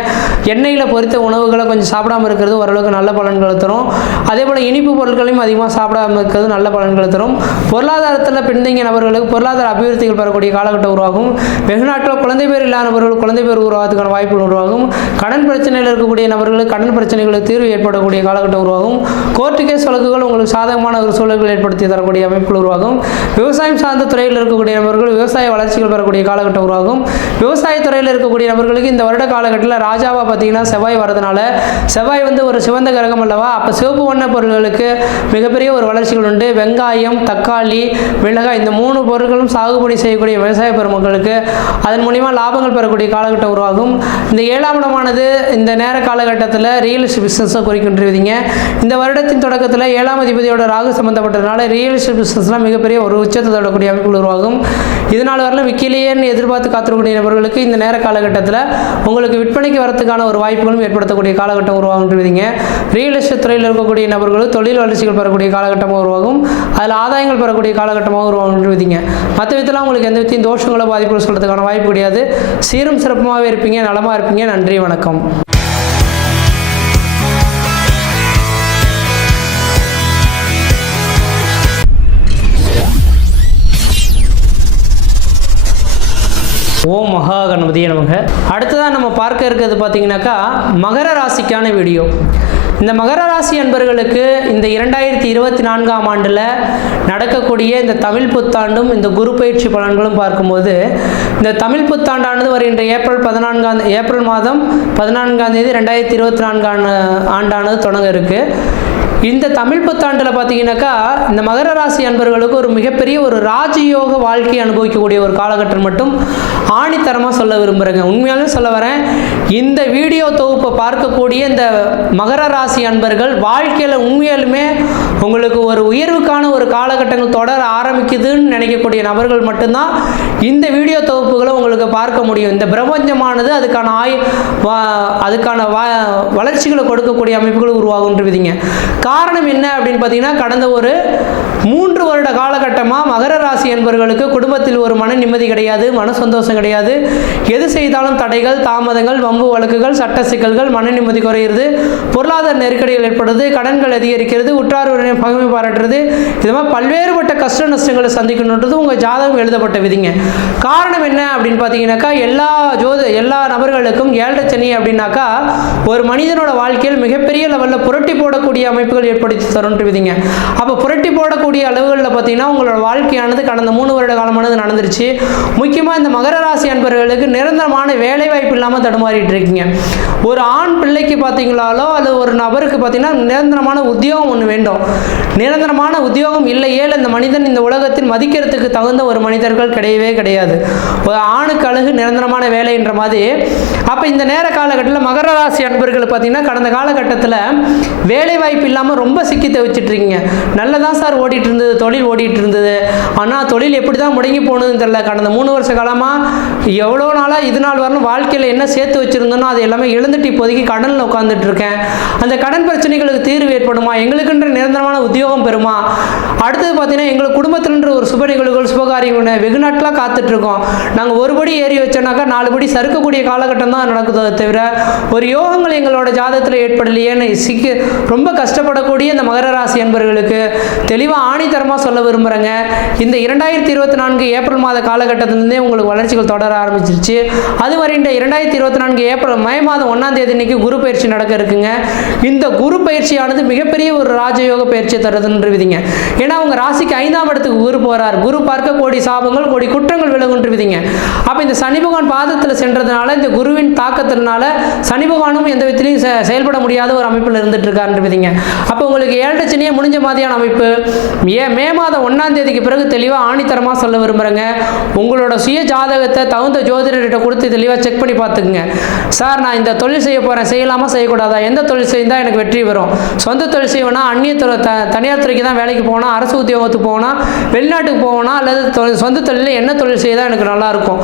எண்ணெயில் பொரித்த உணவுகளை கொஞ்சம் சாப்பிடாமல் இருக்கிறது ஓரளவுக்கு நல்ல பலன்களை தரும். அதே போல் இனிப்பு பொருட்களையும் அதிகமாக சாப்பிடாமல் இருக்கிறது நல்ல பலன்களை தரும். பொருளாதாரத்தில் பின்தங்கிய நபர்களுக்கு பொருளாதார அபிவிருத்திகள் பெறக்கூடிய காலகட்டம் உருவாகும். வெகு நாட்கள் குழந்தை பேர் இல்லாதவர்கள் நபர்கள் குழந்தை பேர் உருவாகிறதுக்கான வாய்ப்புகள் உருவாகும். கடன் பிரச்சனையில் இருக்கக்கூடிய நபர்களுக்கு கடன் பிரச்சனைகளுக்கு தீர்வு ஏற்படக்கூடிய காலகட்டம் உருவாகும். கோர்ட்டு கேஸ் வழக்குகள் உங்களுக்கு சாதகமான ஒரு சூழல்கள் ஏற்படுத்தி தரக்கூடிய அமைப்புகள் உருவாகும். விவசாயம் சார்ந்த துறையில் இருக்கக்கூடிய நபர்கள் விவசாய வளர்ச்சிகள் பெறக்கூடிய காலகட்டம் உருவாகும். விவசாயத்துறையில் இருக்கக்கூடிய நபர்களுக்கு இந்த வருட காலகட்டத்தில் ராஜாவாக பார்த்தீங்கன்னா செவ்வாய் வரதுனால, செவ்வாய் ஒரு சிவந்த கிரகம் அல்லவா, அப்போ சிவப்பு வண்ண பொருட்களுக்கு மிகப்பெரிய ஒரு வளர்ச்சிகள் உண்டு. வெங்காயம், தக்காளி, மிளகாய் இந்த 3 பொருட்களும் சாகுபடி செய்யக்கூடிய விவசாய பெருமக்களுக்கு அதன் மூலிமா லாபங்கள் பெறக்கூடிய காலகட்டம் உருவாகும். இந்த 7ஆம் இடமானது இந்த நேர காலகட்டத்தில் ரியல் எஸ்டேட் பிஸ்னஸை குறிக்கின்றீங்க. இந்த வருடத்தின் தொடக்கத்தில் 7ஆம் அதிபதியோட ராகு சம்பந்தப்பட்டதுனால ரியல் எஸ்டேட் பிஸ்னஸ்லாம் மிகப்பெரிய ஒரு உச்சத்தை தொடரக்கூடிய அமைப்புகள் உருவாகும். இதனால் வரல விற்கலையேன்னு எதிர்பார்த்து காத்திருக்கக்கூடிய நபர்களுக்கு இந்த நேர காலகட்டத்தில் உங்களுக்கு விற்பனைக்கு வரத்துக்கான ஒரு வாய்ப்புகளும் ஏற்படுத்தக்கூடிய காலகட்டம் உருவாகுன்றீங்க. ரியல் எஸ்டேட் துறையில் இருக்கக்கூடிய நபர்கள் தொழில் வளர்ச்சிகள் பெறக்கூடிய காலகட்டமாக உருவாகும். அதில் ஆதாயங்கள் பெறக்கூடிய காலகட்டமாக உருவாகுன்றீங்க. மற்ற விதத்தில் உங்களுக்கு எந்த விதத்தையும் தோஷங்களோ பாதிப்புகள் சொல்கிறதுக்கான வாய்ப்பு கிடையாது. சீரும் சிறப்புமாகவே இருப்பீங்க, நலமாக இருப்பீங்க. நன்றி, வணக்கம். ஓம் மகா கணபதியே நமக. அடுத்ததான் நம்ம பார்க்க இருக்கிறது பார்த்தீங்கன்னாக்கா மகர ராசிக்கான வீடியோ. இந்த மகர ராசி அன்பர்களுக்கு இந்த 2024ஆம் ஆண்டில் நடக்கக்கூடிய இந்த தமிழ் புத்தாண்டும் இந்த குரு பயிற்சி பலன்களும் பார்க்கும்போது, இந்த தமிழ் புத்தாண்டானது வருகின்ற ஏப்ரல் மாதம் 14ஆம் தேதி 2024 ஆண்டானது தொடங்க இருக்கு. இந்த தமிழ் புத்தாண்டில் பார்த்தீங்கன்னாக்கா இந்த மகர ராசி அன்பர்களுக்கு ஒரு மிகப்பெரிய ஒரு ராஜயோக வாழ்க்கையை அனுபவிக்கக்கூடிய ஒரு காலகட்டம் மட்டும் ஆணித்தரமாக சொல்ல விரும்புகிறேங்க. உண்மையாலுமே சொல்ல வரேன், இந்த வீடியோ தொகுப்பை பார்க்கக்கூடிய இந்த மகர ராசி அன்பர்கள் வாழ்க்கையில் உண்மையாலுமே உங்களுக்கு ஒரு உயர்வுக்கான ஒரு காலகட்டங்கள் தொடர ஆரம்பிக்குதுன்னு நினைக்கக்கூடிய நபர்கள் மட்டும்தான் இந்த வீடியோ தொகுப்புகளை உங்களுக்கு பார்க்க முடியும். இந்த பிரபஞ்சமானது அதுக்கான வளர்ச்சிகளை கொடுக்கக்கூடிய அமைப்புகள் உருவாகுன்றீங்க. காரணம் என்ன அப்படின்னு பார்த்தீங்கன்னா, கடந்த ஒரு 3 வருட காலகட்டமாக மகர ராசி என்பவர்களுக்கு குடும்பத்தில் ஒரு மன நிம்மதி கிடையாது, மன சந்தோஷம் கிடையாது. எது செய்தாலும் தடைகள், தாமதங்கள், வம்பு வழக்குகள், சட்ட சிக்கல்கள், மன நிம்மதி குறையிறது, பொருளாதார நெருக்கடிகள் ஏற்படுறது, கடன்கள் அதிகரிக்கிறது, உற்றார் பகுமை பாராட்டுறது, இது மாதிரி பல்வேறுபட்ட கஷ்ட நஷ்டங்களை சந்திக்கணுன்றது உங்கள் ஜாதகம் எழுதப்பட்ட விதிங்க. காரணம் என்ன அப்படின்னு பார்த்தீங்கன்னாக்கா, எல்லா நபர்களுக்கும் 7 சனி அப்படின்னாக்கா ஒரு மனிதனோட வாழ்க்கையில் மிகப்பெரிய லெவலில் புரட்டி போடக்கூடிய அமைப்புகள் ஏற்படுத்தி தரும்ன்ற விதிங்க. அப்போ புரட்டி போடக்கூடிய அளவுகளில் பார்த்தீங்கன்னா உங்களோட வாழ்க்கையானது கடந்த 3 வருட காலமானது நடந்துருச்சு. முக்கியமாக இந்த மகர ராசி அன்பர்களுக்கு நிரந்தரமான வேலை வாய்ப்பு இல்லாமல் தடுமாறிட்டு இருக்கீங்க. ஒரு ஆண் பிள்ளைக்கு பார்த்தீங்களாலோ அல்லது ஒரு நபருக்கு பார்த்தீங்கன்னா நிரந்தரமான உத்தியோகம் ஒன்று வேண்டும். நிரந்தரமான உத்தியோகம் இல்லையே இந்த மனிதன் இந்த உலகத்தில் மதிக்கிறதுக்கு தகுந்த ஒரு மனிதர்கள் கிடையவே கிடையாது. ஒரு ஆணுக்கு அழகு நிரந்தரமான வேலை என்ற மாதிரி. அப்போ இந்த நேர காலகட்டத்தில் மகர ராசி அன்பர்கள் பார்த்தீங்கன்னா கடந்த காலகட்டத்தில் வேலை வாய்ப்பு இல்லாமல் ரொம்ப சிக்கி தவிச்சிட்டு இருக்கீங்க. நல்லதான் சார் ஓடிட்டு இருந்தது, தொழில் ஓடிட்டு இருந்தது, ஆனால் தொழில் எப்படி தான் முடங்கி போனதுன்னு தெரியல. கடந்த 3 வருஷ காலமாக எவ்வளோ நாளாக இது நாள் வரணும் வாழ்க்கையில் என்ன சேர்த்து வச்சுருந்தோன்னா அது எல்லாமே இழந்துட்டு இப்போதைக்கு கடனில் உட்காந்துட்டு இருக்கேன். அந்த கடன் பிரச்சனைகளுக்கு தீர்வு ஏற்படுமா, எங்களுக்குன்ற நிரந்தரமான உத்தியோகம் பெறுமா, அடுத்தது பார்த்தீங்கன்னா எங்களுக்கு குடும்பத்தில்ன்ற ஒரு சுப நிகழ்வுகள் சுபகாரியங்கள் வெகு நாட்களாக காத்துட்டு இருக்கோம். நாங்கள் ஒரு படி ஏறி வச்சோன்னாக்கா 4 படி சறுக்கக்கூடிய காலகட்டம் தான் நடக்குதோ தவிர ஒரு யோகங்கள் எங்களோட ஜாதகத்தில் ஏற்படலையேன்னு ரொம்ப கஷ்டப்படக்கூடிய இந்த மகர ராசி என்பவர்களுக்கு தெளிவாக ஆணித்தரமாக சொல்ல விரும்புகிறேங்க. இந்த 2024 ஏப்ரல் மாத காலகட்டத்திலிருந்தே உங்களுக்கு வளர்ச்சிகள் தொடர ஆரம்பிச்சிருச்சு. அது வருகின்ற 2024 மே மாதம் 1ஆம் தேதி இன்னைக்கு குரு பயிற்சி நடக்க இருக்குங்க. இந்த குரு பயிற்சியானது மிகப்பெரிய ஒரு ராஜயோக பயிற்சியை தருதுன்றவிதிங்க. ஏன்னா உங்க ராசிக்கு 5ஆம் இடத்துக்கு குரு போறார். குரு பார்க்க கோடி சாபங்கள் கோடி குற்றங்கள் விலகுன்றவிதிங்க. அப்ப இந்த சனி பகவான் பாதத்தில் சென்றதுனால இந்த குருவின் தாக்கத்தினால சனி பகவானும் எந்த விதத்திலையும் செயல்பட முடியாத ஒரு அமைப்பில் இருந்துட்டு இருக்காருன்றவிதிங்க. அப்போ உங்களுக்கு 7 சனியே முடிஞ்ச மாதிரியான அமைப்பு. மே மாதம் 1ஆம் தேதிக்கு பிறகு தெளிவாக ஆணித்தரமாக சொல்ல விரும்புகிறேங்க. உங்களோட சுய ஜாதகத்தை தகுந்த ஜோதிடர்கிட்ட கொடுத்து தெளிவாக செக் பண்ணி பார்த்துக்குங்க. சார் நான் இந்த தொழில் செய்ய போகிறேன், செய்யலாமா செய்யக்கூடாதா, எந்த தொழில் செய்தால் எனக்கு வெற்றி வரும், சொந்த தொழில் செய்வேனா, அந்நிய தனியார் துறைக்கு தான் வேலைக்கு போனால், அரசு உத்தியோகத்துக்கு போனால், வெளிநாட்டுக்கு போகணும், அல்லது சொந்த தொழிலில் என்ன தொழில் செய்தால் எனக்கு நல்லாயிருக்கும்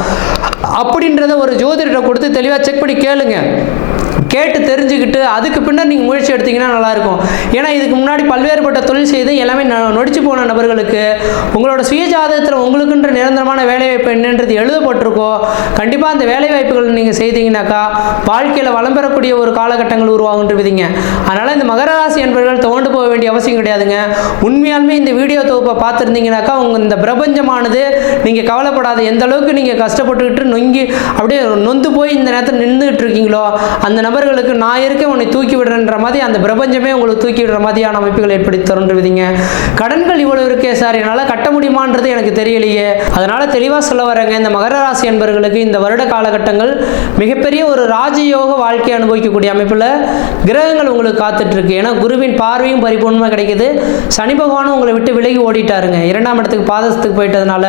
அப்படின்றத ஒரு ஜோதிடர்கிட்ட கொடுத்து தெளிவாக செக் பண்ணி கேளுங்க. கேட்டு தெரிஞ்சுக்கிட்டு அதுக்கு பின்னர் நீங்கள் முயற்சி எடுத்தீங்கன்னா நல்லாயிருக்கும். ஏன்னா இதுக்கு முன்னாடி பல்வேறுபட்ட தொழில் செய்து எல்லாமே நொடிச்சு போன நபர்களுக்கு உங்களோட சுய ஜாதகத்தில் உங்களுக்குன்ற நிரந்தரமான வேலைவாய்ப்பு என்னன்றது எழுதப்பட்டிருக்கோ, கண்டிப்பாக அந்த வேலைவாய்ப்புகள் நீங்கள் செய்தீங்கன்னாக்கா வாழ்க்கையில் வளம் பெறக்கூடிய ஒரு காலகட்டங்கள் உருவாகுன்றீங்க. அதனால் இந்த மகர ராசி என்பவர்கள் தோண்டு போக வேண்டிய அவசியம் கிடையாதுங்க. உண்மையாலுமே இந்த வீடியோ தொகுப்பை பார்த்துருந்தீங்கன்னாக்கா உங்கள் இந்த பிரபஞ்சமானது நீங்கள் கவலைப்படாத எந்த அளவுக்கு நீங்கள் கஷ்டப்பட்டுக்கிட்டு அப்படியே நொந்து போய் இந்த நேரத்தில் நின்றுட்டு இருக்கீங்களோ அந்த நபர்களுக்கு நான் இருக்கேன் உன்னை தூக்கி விடுறன்ற மாதிரி அந்த பிரபஞ்சமே உங்களுக்கு தூக்கி விடுற மாதிரியான அமைப்புகள் ஏற்படுத்தி தருன்றீங்க. கடன்கள் இவ்வளவு இருக்கே சார், என்னால் கட்ட முடியுமான்றது எனக்கு தெரியலையே. அதனால தெளிவாக சொல்ல வரேங்க, இந்த மகர ராசி என்பவர்களுக்கு இந்த வருட காலகட்டங்கள் மிகப்பெரிய ஒரு ராஜயோக வாழ்க்கை அனுபவிக்கக்கூடிய அமைப்பில் கிரகங்கள் உங்களுக்கு காத்துட்டு இருக்கு. ஏன்னா குருவின் பார்வையும் பரிபூர்ணமாக கிடைக்குது. சனி பகவானும் உங்களை விட்டு விலகி ஓடிட்டாருங்க. 2ஆம் இடத்துக்கு பாதத்துக்கு போயிட்டதுனால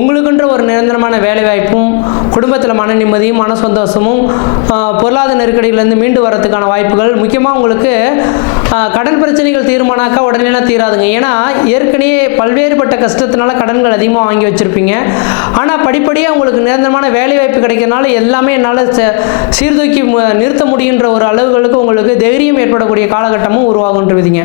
உங்களுக்குன்ற ஒரு நிரந்தரமான வேலை வாய்ப்பும் குடும்பத்தில் மன நிம்மதியும் மன சந்தோஷமும் பொருளாதார நெருக்கடியிலேருந்து மீண்டு வரதுக்கான வாய்ப்புகள். முக்கியமாக உங்களுக்கு கடன் பிரச்சனைகள் தீர்மானாக்கா உடனே தீராதுங்க. ஏன்னா ஏற்கனவே பல்வேறுபட்ட கஷ்டத்தினால கடன்கள் அதிகமாக வாங்கி வச்சுருப்பீங்க. ஆனால் படிப்படியாக உங்களுக்கு நிரந்தரமான வேலை வாய்ப்பு கிடைக்கிறதுனால எல்லாமே என்னால் சீர்தூக்கி நிறுத்த முடியுன்ற ஒரு அளவுகளுக்கு உங்களுக்கு தைரியம் ஏற்படக்கூடிய காலகட்டமும் உருவாகுன்றீங்க.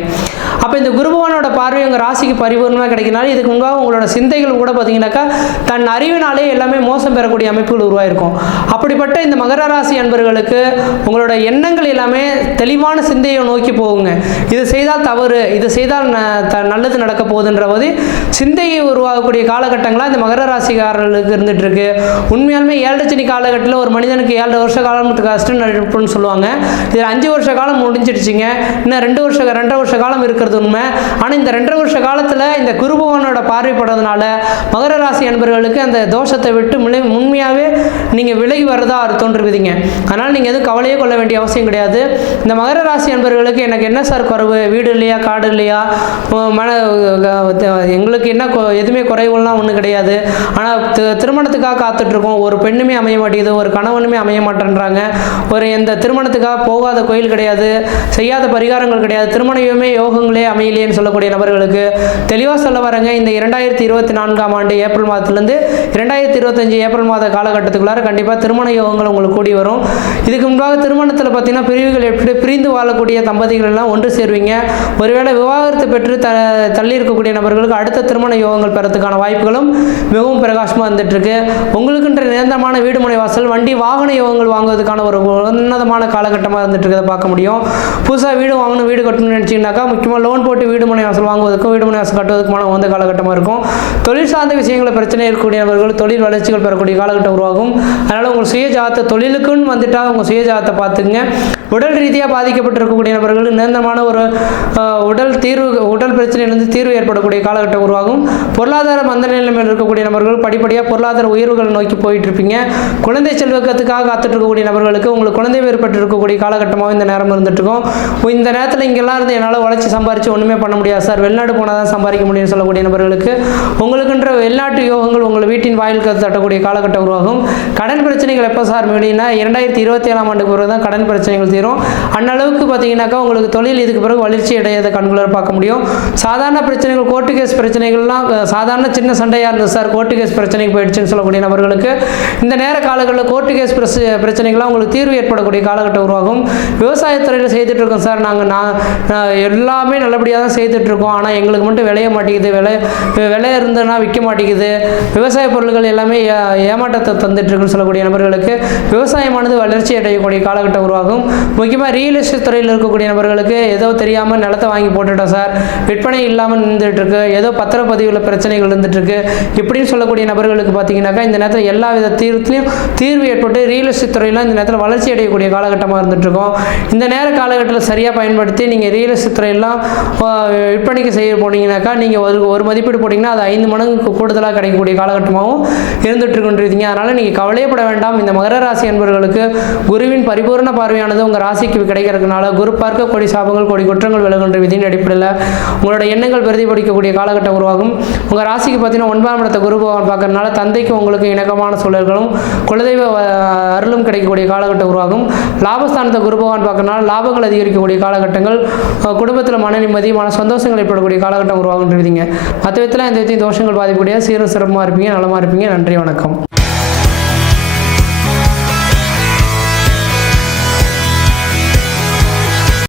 அப்போ இந்த குருபவானோட பார்வை உங்கள் ராசிக்கு பரிபூர்ணமாக கிடைக்கிறனால இதுக்கு முன்பாக உங்களோட சிந்தைகள் கூட பார்த்தீங்கன்னாக்கா தன் அறிவினாலே எல்லாமே மோசம் பெறக்கூடிய அமைப்புகள் உருவாயிருக்கும். அப்படிப்பட்ட இந்த மகர ராசி அன்பர்களுக்கு உங்களோட எண்ணங்கள் எல்லாமே தெளிவான சிந்தையை நோக்கி போகுங்க. இது செய்தால் தவறு, இது செய்தால் நல்லது நடக்க போகுதுன்ற போது சிந்தையை உருவாகக்கூடிய காலகட்டங்களாக இந்த மகர ராசிக்காரர்களுக்கு இருந்துட்டு இருக்கு. உண்மையாலுமே 7 சனி காலகட்டத்தில் ஒரு மனிதனுக்கு 7 வருஷ காலம் கஷ்டம் நடப்புன்னு சொல்லுவாங்க. இதில் 5 வருஷ காலம் முடிஞ்சிடுச்சிங்க. இன்னும் 2 வருஷ காலம் இருக்கிறது உண்மை. ஆனால் இந்த 2 வருஷ காலத்தில் இந்த குருபவனோட பார்வைப்படுறதுனால மகர ராசி அன்பர்களுக்கு அந்த தோஷத்தை விட்டு உண்மையாகவே நீங்கள் விலகி வரதா தோன்றுவீங்க. அதனால் நீங்கள் எதுவும் கவலையே கொள்ள வேண்டிய அவசியம் கிடையாது. இந்த மகர ராசி அன்பர்களுக்கு எனக்கு என்ன சார் குறைவு, வீடு இல்லையா, காடு இல்லையா, எங்களுக்கு என்ன எதுவுமே குறைவுலாம் ஒன்றும் கிடையாது. ஆனால் திருமணத்துக்காக காத்துட்ருக்கோம், ஒரு பெண்ணுமே அமைய மாட்டேங்குது, ஒரு கணவனுமே அமைய மாட்டேன்றாங்க, ஒரு எந்த திருமணத்துக்காக போகாத கோயில் கிடையாது, செய்யாத பரிகாரங்கள் கிடையாது, திருமணமே யோகங்களே அமையலையேன்னு சொல்லக்கூடிய நபர்களுக்கு தெளிவாக சொல்ல வரங்க. இந்த 2024ஆம் ஆண்டு ஏப்ரல் மாதத்துலேருந்து 2025 ஏப்ரல் மாத காலகட்டத்துக்குள்ளார கண்டிப்பாக திருமண யோகங்கள் உங்களுக்கு கூடி வரும். இதுக்கு முன்பாக திருமணத்தில் பார்த்தீங்கன்னா பிரிவுகள் எப்படி பிரிந்து வாழக்கூடிய தம்பதிகள் எல்லாம் ஒன்று சேருவீங்க. ஒருவேளை விவாகரத்து பெற்று தள்ளி இருக்கக்கூடிய நபர்களுக்கு அடுத்த திருமண யோகங்கள் பெறத்துக்கான வாய்ப்புகளும் மிகவும் பிரகாசமாக வந்துட்டு இருக்கு. உங்களுக்குன்ற நிரந்தரமான வீடு முனை வாசல் வண்டி வாகன யோகங்கள் வாங்குவதற்கான ஒரு உன்னதமான காலகட்டமாக இருந்துட்டு இருக்கிறத பார்க்க முடியும். புதுசாக வீடு வாங்கணும், வீடு கட்டணும்னு நினச்சிங்கனாக்கா முக்கியமாக லோன் போட்டு வீடு முனை வாசல் வாங்குவதற்கும் வீடு முனை வாசல் கட்டுவதற்குமான உந்த காலகட்டமாக இருக்கும். தொழில் சார்ந்த விஷயங்களை பிரச்சனை இருக்கக்கூடியவர்கள் தொழில் வளர்ச்சிகள் பெறக்கூடிய காலகட்டம் உருவாகும். அதனால் உங்கள் சுய ஜாதத்தை தொழிலுக்குன்னு வந்துட்டால் உங்கள் சுய ஜாதத்தை பார்த்துங்க. உடல் ரீதியாக பாதிக்கப்பட்டிருக்கக்கூடிய நபர்கள் நிரந்தரமான ஒரு உடல் பிரச்சனையிலிருந்து தீர்வு ஏற்படக்கூடிய காலகட்டம் உருவாகும். பொருளாதார மந்த நிலைமையில் இருக்கக்கூடிய நபர்கள் படிப்படியாக பொருளாதார உயர்வுகள் நோக்கி போயிட்டு இருப்பீங்க. குழந்தை செல்வக்கத்துக்காக காத்துட்டு இருக்கக்கூடிய நபர்களுக்கு உங்களுக்கு குழந்தை ஏற்பட்டு இருக்கக்கூடிய காலகட்டமாக இந்த நேரம் இருந்துட்டு இருக்கும். இந்த நேரத்தில் இங்கெல்லாம் இருந்து என்னால் உழைச்சி சம்பாரிச்சு ஒன்றுமே பண்ண முடியாது சார், வெளிநாடு போனால் தான் சம்பாதிக்க முடியும்னு சொல்லக்கூடிய நபர்களுக்கு உங்களுக்குன்ற வெளிநாட்டு யோகங்கள் உங்கள் வீட்டின் வாயிலுக்கு தட்டக்கூடிய காலகட்டம் உருவாகும். கடன் பிரச்சனைகள் எப்போ சார் மீடினா 2027ஆம் ஆண்டுக்கு பிறகு தான் கடன் பிரச்சனைகள் தீரும். அன்னளவுக்கு பார்த்தீங்கன்னாக்கா உங்களுக்கு தொழில் இதுக்கு பிறகு வளர்ச்சி அடையாத கண்குளர் பார்க்க முடியும். சாதாரண பிரச்சனைகள் கோர்ட்டு கேஸ் பிரச்சனைகள்லாம் சாதாரண சின்ன சண்டையாக இருந்தது சார், கோர்ட்டு கேஸ் பிரச்சனைக்கு போயிடுச்சுன்னு சொல்லக்கூடிய நபர்களுக்கு இந்த நேர காலங்களில் கோர்ட்டு கேஸ் பிரச்சனைகள்லாம் உங்களுக்கு தீர்வு ஏற்படக்கூடிய காலகட்டம் உருவாகும். விவசாயத்துறையில் செய்துட்டு இருக்கோம் சார், நாங்கள் எல்லாமே நல்லபடியாக தான் செய்துட்ருக்கோம், ஆனால் எங்களுக்கு மட்டும் விளைய மாட்டேங்குது, விலை இருந்ததுன்னா விற்க மாட்டேங்குது, விவசாய பொருட்கள் எல்லாமே ஏமாற்றத்தை தந்துட்டுருக்குன்னு சொல்லக்கூடிய நபர்களுக்கு விவசாயமானது வளர்ச்சி அடையக்கூடிய காலகட்டம் உருவாகும். முக்கியமாக ரியல் எஸ்டேட் துறையில் இருக்கக்கூடிய நபர்களுக்கு ஏதோ தெரியாமல் நிலத்தை வாங்கி போட்டுட்டோம் சார், விற்பனை இல்லாமல் இருந்துகிட்ருக்கு, ஏதோ பத்திரப்பதிவில் பிரச்சனைகள் இருந்துகிட்ருக்கு இப்படின்னு சொல்லக்கூடிய நபர்களுக்கு பார்த்தீங்கன்னாக்கா இந்த நேரத்தில் எல்லா வித தீர்வு ஏற்பட்டு ரியல் எஸ்டேட் துறையில் இந்த நேரத்தில் வளர்ச்சி அடையக்கூடிய காலகட்டமாக இருந்துகிட்ருக்கோம். இந்த நேர காலகட்டத்தில் சரியாக பயன்படுத்தி நீங்கள் ரியல் எஸ்டேட் துறையெல்லாம் விற்பனைக்கு செய்ய போனீங்கன்னாக்கா நீங்கள் ஒரு மதிப்பீடு போட்டிங்கன்னா அது 5 மடங்கு கூடுதலாக கிடைக்கக்கூடிய காலகட்டமாகவும் இருந்துகிட்ருக்குன்றீங்க. அதனால் நீங்கள் கவலையப்பட வேண்டாம். இந்த மகர ராசி என்பவர்களுக்கு குருவின் பரிபூர்ண பார்வையானது உங்கள் ராசிக்கு கிடைக்கிறதுனால குரு பார்க்க கோடி சாபங்கள் கோடி குற்றங்கள் விலகுன்ற விதியின் அடிப்படையில் உங்களோட எண்ணங்கள் பிரதிபலிக்கக்கூடிய காலகட்டம் உருவாகும். உங்கள் ராசிக்கு பார்த்தீங்கன்னா 9ஆம் இடத்தை குரு பகவான் பார்க்கறதுனால தந்தைக்கு உங்களுக்கு இணக்கமான சூழல்களும் குலதெய்வ அருளும் கிடைக்கக்கூடிய காலகட்டம் உருவாகும். லாபஸ்தானத்தை குரு பகவான் பார்க்கறதுனால லாபங்கள் அதிகரிக்கக்கூடிய காலகட்டங்கள், குடும்பத்தில் மன நிம்மதி மன சந்தோஷங்கள் ஏற்படக்கூடிய காலகட்டம் உருவாகுன்றீங்க. மற்ற விதத்தில் இந்த தோஷங்கள் பாதிக்கக்கூடிய சீரும் சிறப்பாக இருப்பீங்க, நலமாக இருப்பீங்க. நன்றி, வணக்கம்.